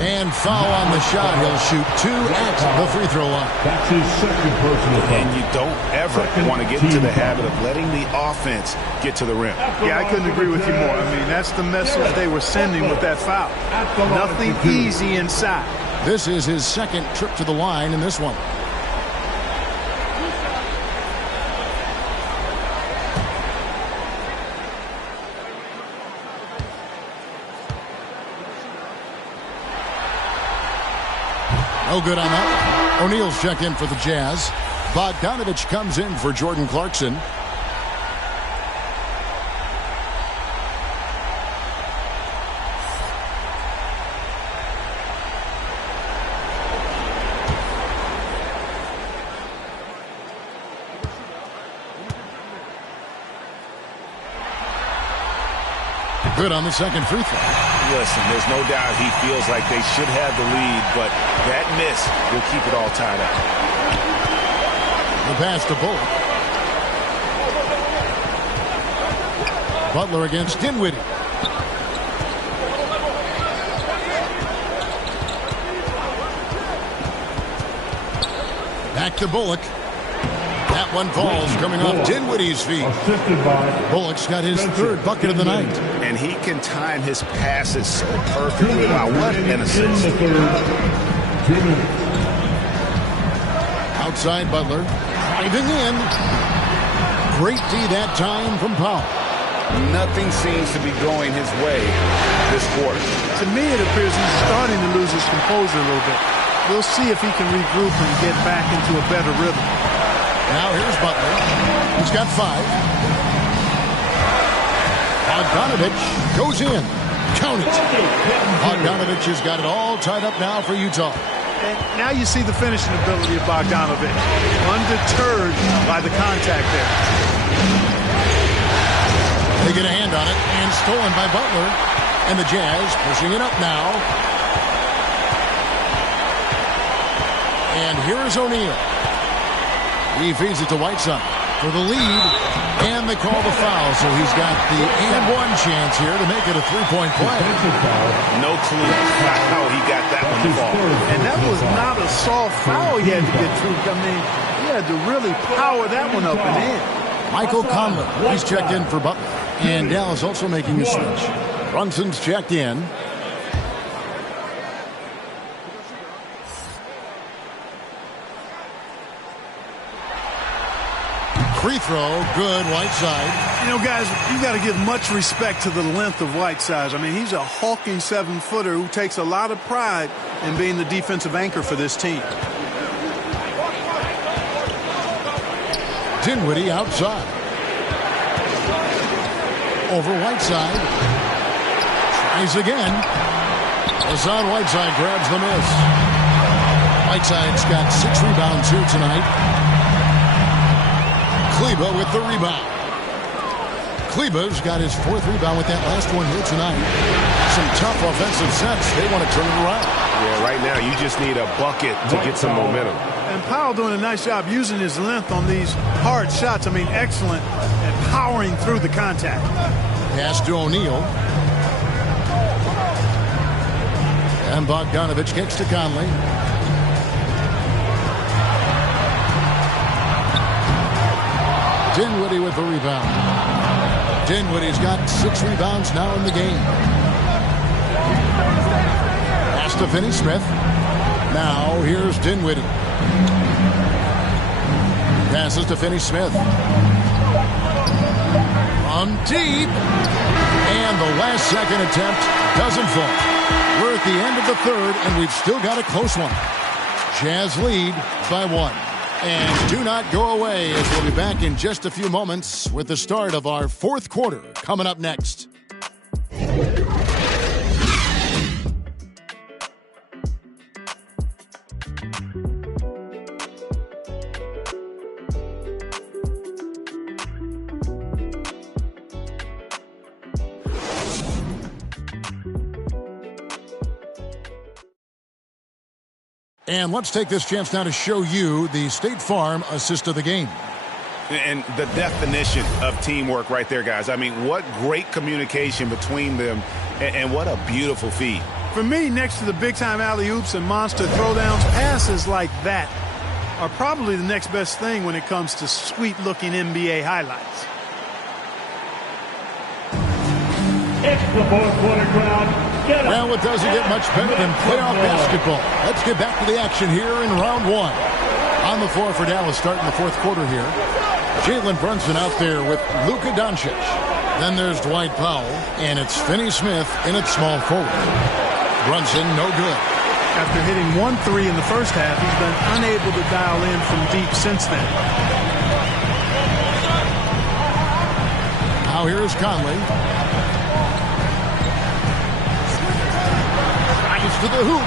And foul on the shot. He'll shoot 2 at the free throw line. That's his second personal foul. And you don't ever want to get into the habit of letting the offense get to the rim. Yeah, I couldn't agree with you more. I mean, that's the message they were sending with that foul. Nothing easy inside. This is his second trip to the line in this one. No good on that. O'Neal's checked in for the Jazz. Bogdanovich comes in for Jordan Clarkson. Good on the second free throw. Listen, there's no doubt he feels like they should have the lead, but that miss will keep it all tied up. The pass to Bullock. Butler against Dinwiddie. Back to Bullock. That one falls coming off Dinwiddie's feet. Bullock's got his third bucket of the night. And he can time his passes so perfectly. Wow, what an assist. Outside Butler. Driving in. Great D that time from Powell. Nothing seems to be going his way this quarter. To me, it appears he's starting to lose his composure a little bit. We'll see if he can regroup and get back into a better rhythm. Now here's Butler. He's got 5. Bogdanovich goes in. Count it. Bogdanovich has got it all tied up now for Utah. And now you see the finishing ability of Bogdanovich. Undeterred by the contact there. They get a hand on it and stolen by Butler. And the Jazz pushing it up now. And here's O'Neal. He feeds it to Whiteside for the lead. And they call the foul, so he's got the and one chance here to make it a three-point play. No clue how he got that one to fall. And that was not a soft foul he had to get through. I mean, he had to really power that one up and in. Michael Conley, he's checked in for Butler. And Dallas also making a switch. Brunson's checked in. Free throw, good, Whiteside. You know, guys, you got to give much respect to the length of Whiteside. I mean, he's a hulking 7-footer who takes a lot of pride in being the defensive anchor for this team. Dinwiddie outside. Over Whiteside. Tries again. Hassan Whiteside grabs the miss. Whiteside's got 6 rebounds here tonight. Kleba with the rebound. Kleba's got his 4th rebound with that last one here tonight. Some tough offensive sets. They want to turn it around. Yeah, right now you just need a bucket to get some momentum. And Powell doing a nice job using his length on these hard shots. I mean, excellent at powering through the contact. Pass to O'Neal. And Bogdanovich kicks to Conley. Dinwiddie with the rebound. Dinwiddie's got 6 rebounds now in the game. Pass to Finney-Smith. Now here's Dinwiddie. Passes to Finney-Smith. On deep. And the last second attempt doesn't fall. We're at the end of the 3rd, and we've still got a close one. Jazz lead by 1. And do not go away, as we'll be back in just a few moments with the start of our 4th quarter coming up next. And let's take this chance now to show you the State Farm assist of the game. And the definition of teamwork right there, guys. I mean, what great communication between them, and what a beautiful feed. For me, next to the big-time alley-oops and monster throwdowns, passes like that are probably the next best thing when it comes to sweet-looking NBA highlights. It's the 4th quarter crowd. Well, it doesn't get much better than playoff basketball. Let's get back to the action here in round 1. On the floor for Dallas starting the 4th quarter here. Jalen Brunson out there with Luka Doncic. Then there's Dwight Powell, and it's Finney-Smith in at small forward. Brunson, no good. After hitting 1 3 in the first half, he's been unable to dial in from deep since then. Now here's Conley. To the hoop,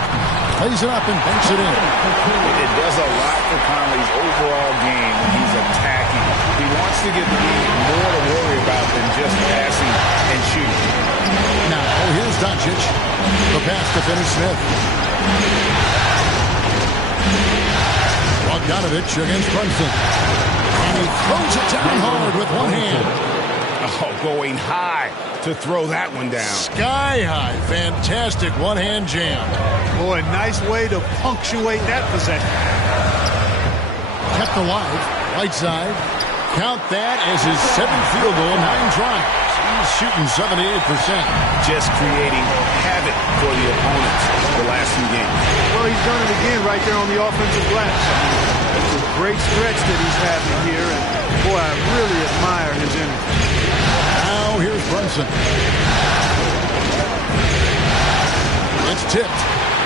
plays it up and banks it in. It does a lot for Conley's overall game when he's attacking. He wants to give the lead more to worry about than just passing and shooting. Now here's Doncic. The pass to Finney-Smith. Bogdanovich against Brunson. And he throws it down hard with one hand. Oh, going high to throw that one down. Sky high. Fantastic one-hand jam. Boy, nice way to punctuate that possession. Kept alive. Right side. Count that as his 7th field goal, 9 tries. He's shooting 78%. Just creating havoc for the opponents the last few games. Well, he's done it again right there on the offensive glass. It's a great stretch that he's having here, and boy, I really admire his energy. Now here's Brunson. It's tipped.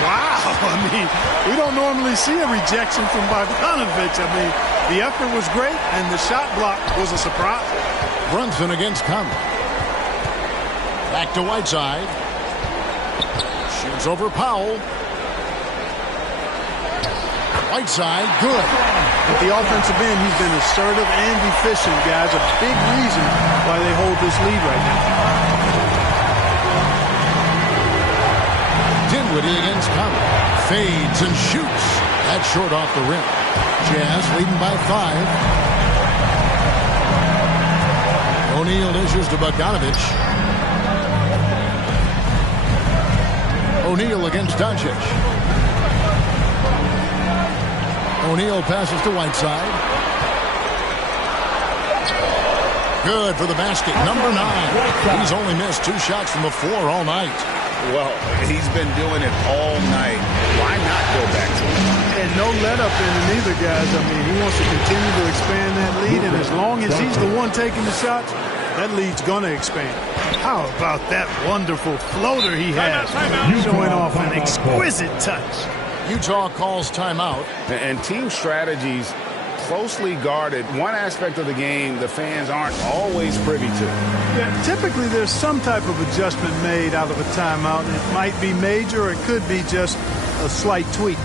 Wow, I mean, we don't normally see a rejection from Bogdanovich. I mean, the effort was great, and the shot block was a surprise. Brunson against Conley. Back to Whiteside. Shoots over Powell. Whiteside, good. At the offensive end, he's been assertive and efficient, guys. A big reason why they hold this lead right now. Dinwiddie against Conley. Fades and shoots. That's short off the rim. Jazz leading by 5. O'Neal dishes to Bogdanovich. O'Neal against Doncic. O'Neal passes to Whiteside. Good for the basket. Number 9. He's only missed 2 shots from the floor all night. Well, he's been doing it all night. Why not go back to him? And no let up in it either, guys. I mean, he wants to continue to expand that lead, and as long as he's the one taking the shots, that lead's going to expand. How about that wonderful floater he has, showing off an exquisite touch. Utah calls timeout. And team strategies closely guarded. One aspect of the game the fans aren't always privy to. Yeah, typically there's some type of adjustment made out of a timeout. It might be major or it could be just a slight tweak.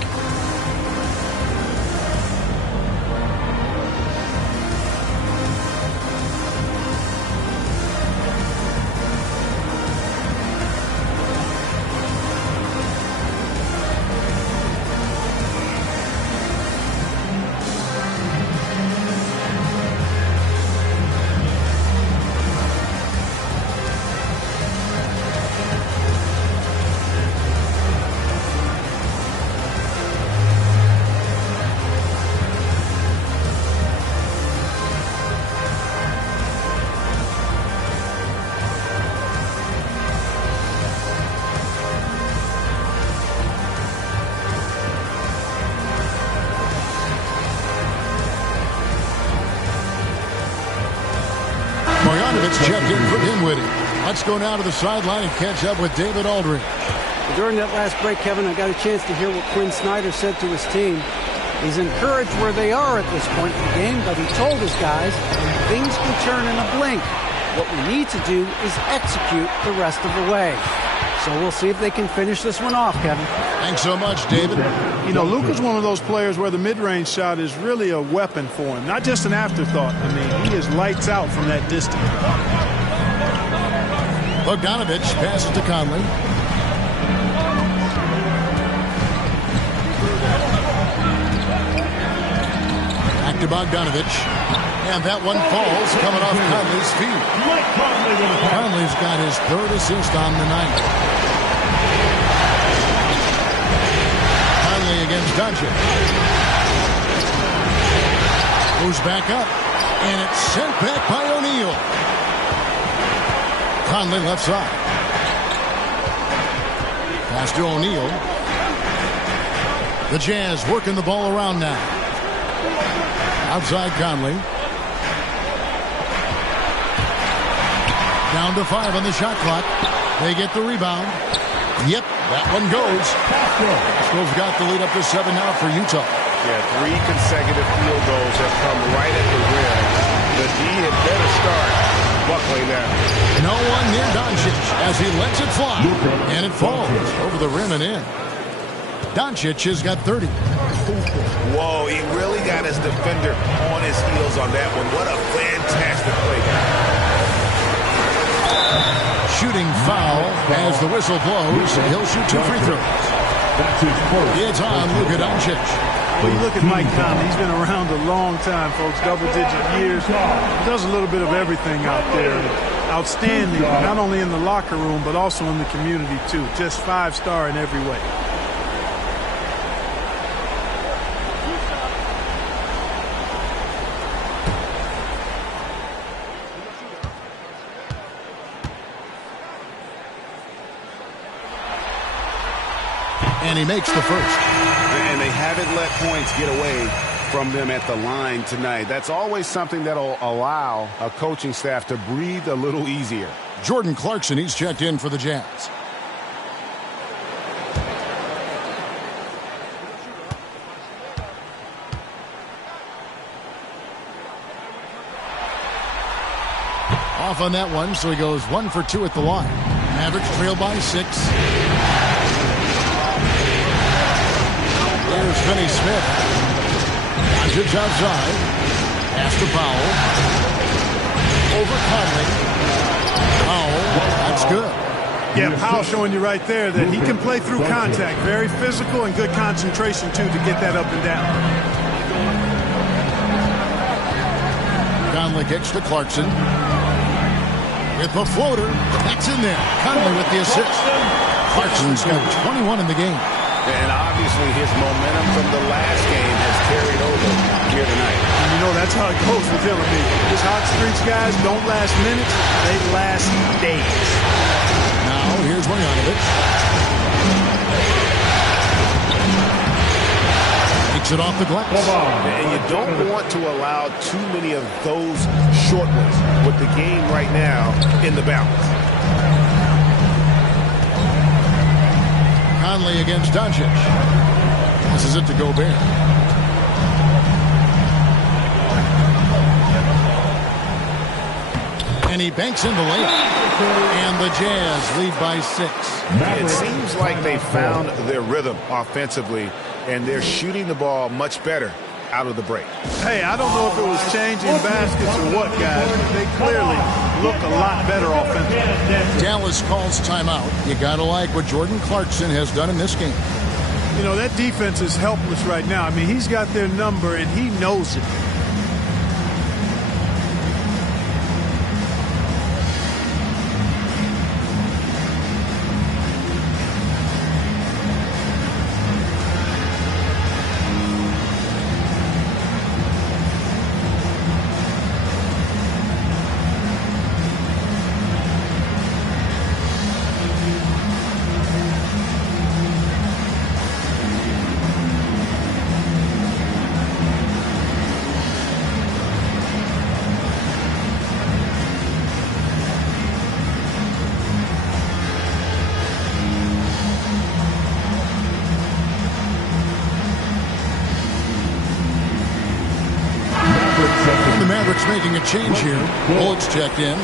Checked in for Dinwiddie. Let's go now to the sideline and catch up with David Aldridge. During that last break, Kevin, I got a chance to hear what Quinn Snyder said to his team. He's encouraged where they are at this point in the game, but he told his guys things can turn in a blink. What we need to do is execute the rest of the way. So we'll see if they can finish this one off, Kevin. Thanks so much, David. You know, Luka's one of those players where the mid-range shot is really a weapon for him, not just an afterthought. I mean, he is lights out from that distance. Bogdanovich passes to Conley. Back to Bogdanovich. And that one falls, coming off Conley's feet. Conley's got his 3rd assist on the night. Conley against Doncic. Moves back up. And it's sent back by O'Neal. Conley left side. Pass to O'Neal. The Jazz working the ball around now. Outside Conley. Down to 5 on the shot clock. They get the rebound. Yep, that one goes. Still got the lead up to 7 now for Utah. Yeah, 3 consecutive field goals have come right at the rim. The D had better start buckling that. No one near Doncic as he lets it fly. And it falls over the rim and in. Doncic has got 30. Whoa, he really got his defender on his heels on that one. What a fantastic play. Shooting foul as the whistle blows. He'll shoot 2 free throws. It's on Luka Doncic. Well, you look at Mike Conley. He's been around a long time, folks, double-digit years. He does a little bit of everything out there. Outstanding, not only in the locker room, but also in the community, too. Just 5-star in every way. And he makes the first. And they haven't let points get away from them at the line tonight. That's always something that'll allow a coaching staff to breathe a little easier. Jordan Clarkson, he's checked in for the Jazz. Off on that one, so he goes 1 for 2 at the line. Mavericks trail by 6. There's Finney Smith. Doncic outside. Pass to Powell. Over Conley. Powell. That's good. Yeah, Powell showing you right there that he can play through contact. Very physical and good concentration, too, to get that up and down. Conley kicks to Clarkson. With the floater. That's in there. Conley with the assist. Clarkson's got 21 in the game. And obviously his momentum from the last game has carried over here tonight. And you know, that's how it goes with him. I mean, his hot streaks, guys, don't last minutes. They last days. Now, here's Marjanovic. Takes it off the glass. And you don't want to allow too many of those short ones with the game right now in the balance. Conley against Doncic. This is it to Gobert. And he banks in the layup. And the Jazz lead by 6. It seems like they found their rhythm offensively, and they're shooting the ball much better out of the break. Hey, I don't know if it was changing baskets or what, guys, but they clearly look a lot better offensively. Dallas calls timeout. You got to like what Jordan Clarkson has done in this game. You know, that defense is helpless right now. I mean, he's got their number, and he knows it. The Mavericks making a change here. Bullock's checked in.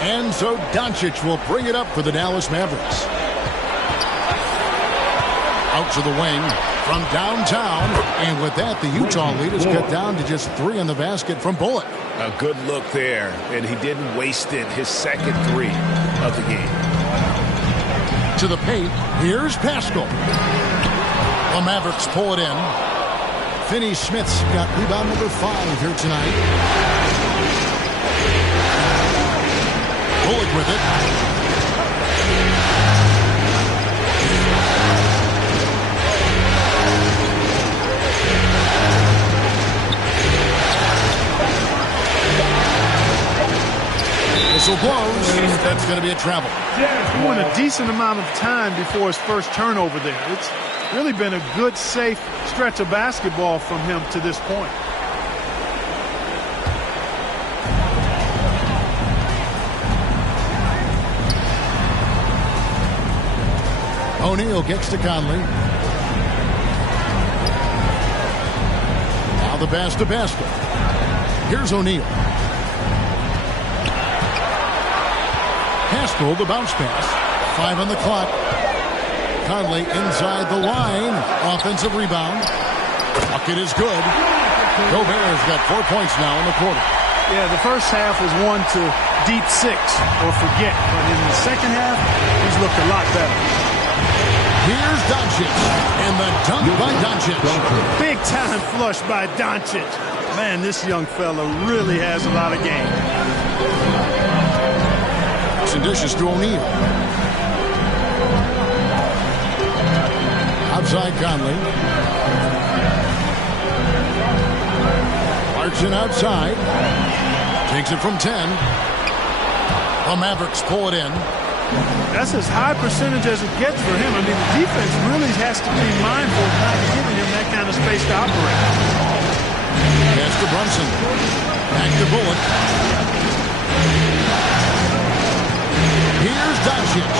And so Doncic will bring it up for the Dallas Mavericks. Out to the wing from downtown. And with that, the Utah lead is cut down to just 3 on the basket from Bullock. A good look there, and he didn't waste it. His second 3 of the game. To the paint, here's Pascal. The Mavericks pull it in. Finney Smith's got rebound number 5 here tonight. Bullock with it. Whistle blows. That's going to be a travel. He went a decent amount of time before his first turnover there. It's really been a good, safe stretch of basketball from him to this point. O'Neal gets to Conley. Now the pass to basket. Here's O'Neal. Pascal, the bounce pass. 5 on the clock. Conley inside the line. Offensive rebound. Bucket is good. Gobert's got 4 points now in the quarter. Yeah, the first half was 1 to deep 6 or forget. But in the second half, he's looked a lot better. Here's Doncic, and the dunk by Doncic. Big time flush by Doncic. Man, this young fella really has a lot of game. Some dishes to O'Neal. Outside Conley. Clarkson outside. Takes it from 10. The Mavericks pull it in. That's as high percentage as it gets for him. I mean, the defense really has to be mindful of not giving him that kind of space to operate. Pass to Brunson. Back to Bullock. Here's Doncic.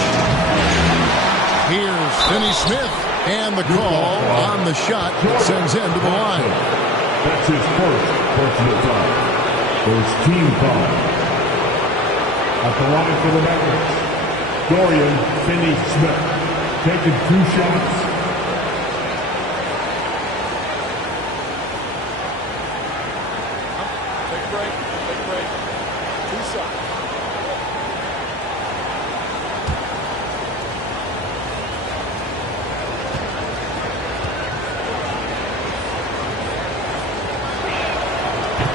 Here's Finney-Smith. And the call on the shot that sends him to the line. That's his first personal foul. First team foul. At the line for the Mavericks, Dorian Finney-Smith, taking 2 shots. Take a break. Take a break. 2 shots.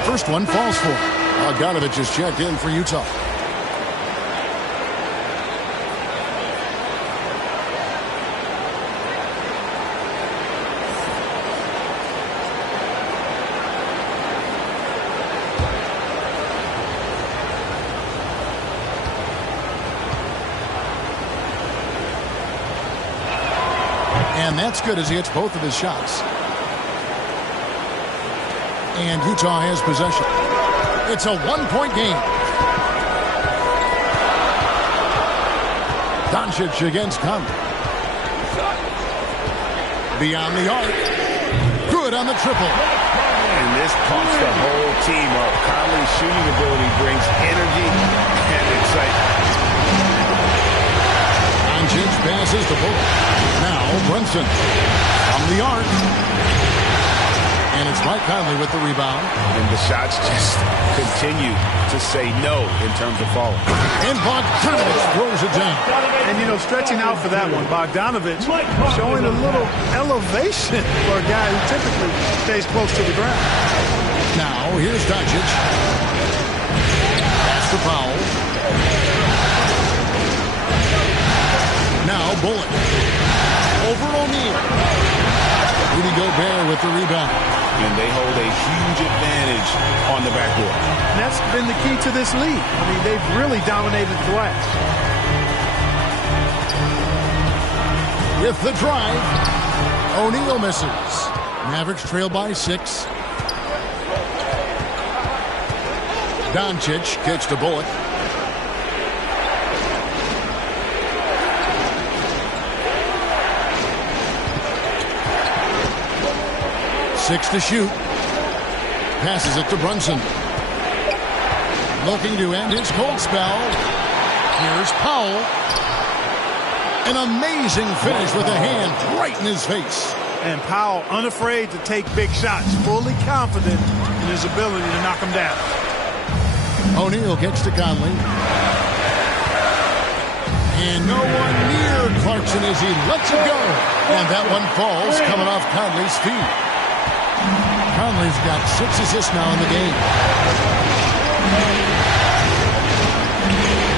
First one falls for him. Bogdanovich is checked in for Utah. And that's good as he hits both of his shots. And Utah has possession. It's a 1-point game. Doncic against Conley. Beyond the arc. Good on the triple. And this pumps the whole team up. Conley's shooting ability brings energy and excitement. Doncic passes the ball. Now Brunson from the arc. And it's Mike Conley with the rebound. And the shots just continue to say no in terms of falling. And Bogdanovich throws it down. And, you know, stretching out for that one, Bogdanovich showing a little elevation for a guy who typically stays close to the ground. Now, here's Doncic. Pass to Powell. Now, Bullock. Over O'Neal. Rudy Gobert with the rebound. And they hold a huge advantage on the backboard. And that's been the key to this league. I mean, they've really dominated the glass. With the drive, O'Neal misses. Mavericks trail by 6. Doncic kicks to Bullock. Six to shoot. Passes it to Brunson. Looking to end his cold spell. Here's Powell. An amazing finish with a hand right in his face. And Powell unafraid to take big shots, fully confident in his ability to knock them down. O'Neal kicks to Conley. And no one near Clarkson as he lets it go. And that one falls coming off Conley's feet. Conley's got 6 assists now in the game.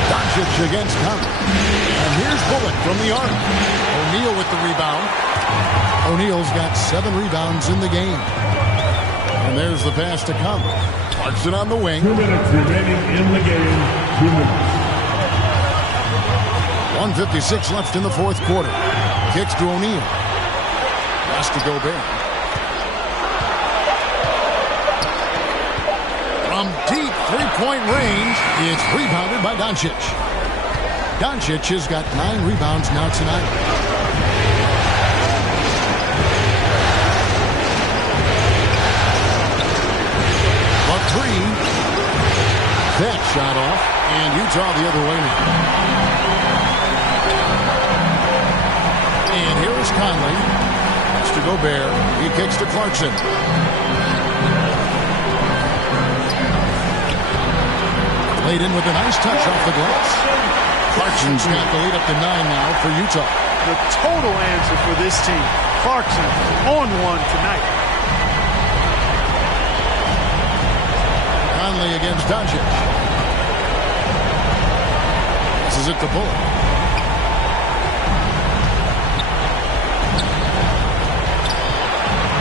Doncic against Conley. And here's Bullock from the arc. O'Neal with the rebound. O'Neal's got 7 rebounds in the game. And there's the pass to Conley. Clarkson on the wing. 2 minutes remaining in the game. 2 minutes. 1:56 left in the fourth quarter. Kicks to O'Neal. Pass to Gobert. From deep three-point range, it's rebounded by Doncic. Doncic has got 9 rebounds now tonight. But 3. That shot off, and Utah the other way now. And here is Conley. That's to Gobert. He kicks to Clarkson. Laid in with a nice touch off the glass. Clarkson's got the lead up to 9 now for Utah. The total answer for this team. Clarkson on one tonight. Conley against Doncic. This is it to Bullock.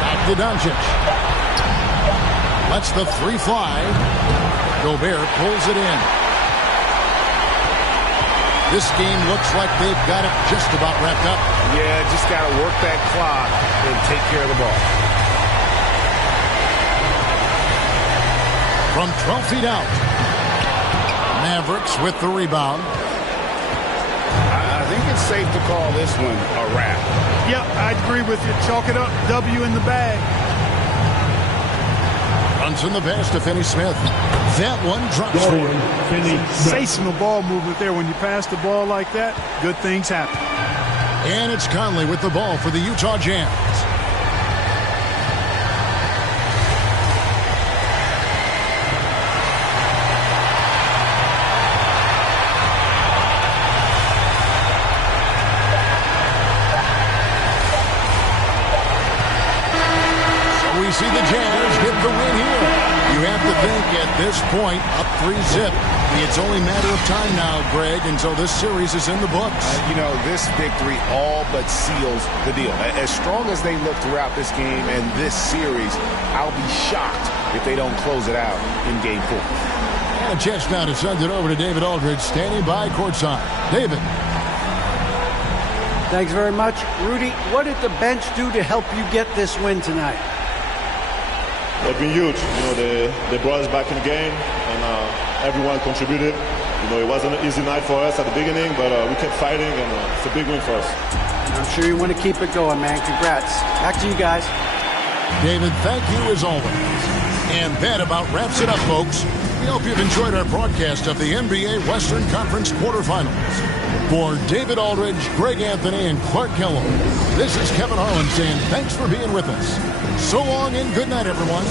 Back to Doncic. Lets the three fly. Gobert pulls it in. This game looks like they've got it just about wrapped up. Yeah, just got to work that clock and take care of the ball. From 12 feet out. Mavericks with the rebound. I think it's safe to call this one a wrap. Yep, I agree with you. Chalk it up. W in the bag. Runs in the pass to Finney-Smith. That one drops for him. Sensational ball movement there. When you pass the ball like that, good things happen. And it's Conley with the ball for the Utah Jazz. So we see the Jazz get the win here. You have to think at this point, up 3-zip. It's only a matter of time now, Greg, until this series is in the books. You know, this victory all but seals the deal. As strong as they look throughout this game and this series, I'll be shocked if they don't close it out in Game 4. And a chance now to send it over to David Aldridge, standing by courtside. David. Thanks very much. Rudy, what did the bench do to help you get this win tonight? They've been huge. You know, they brought us back in the game, and everyone contributed. You know, it wasn't an easy night for us at the beginning, but we kept fighting, and it's a big win for us. I'm sure you want to keep it going, man. Congrats. Back to you guys. David, thank you as always. And that about wraps it up, folks. We hope you've enjoyed our broadcast of the NBA Western Conference quarterfinals. For David Aldridge, Greg Anthony, and Clark Kellogg, this is Kevin Harlan saying thanks for being with us. So long and good night, everyone.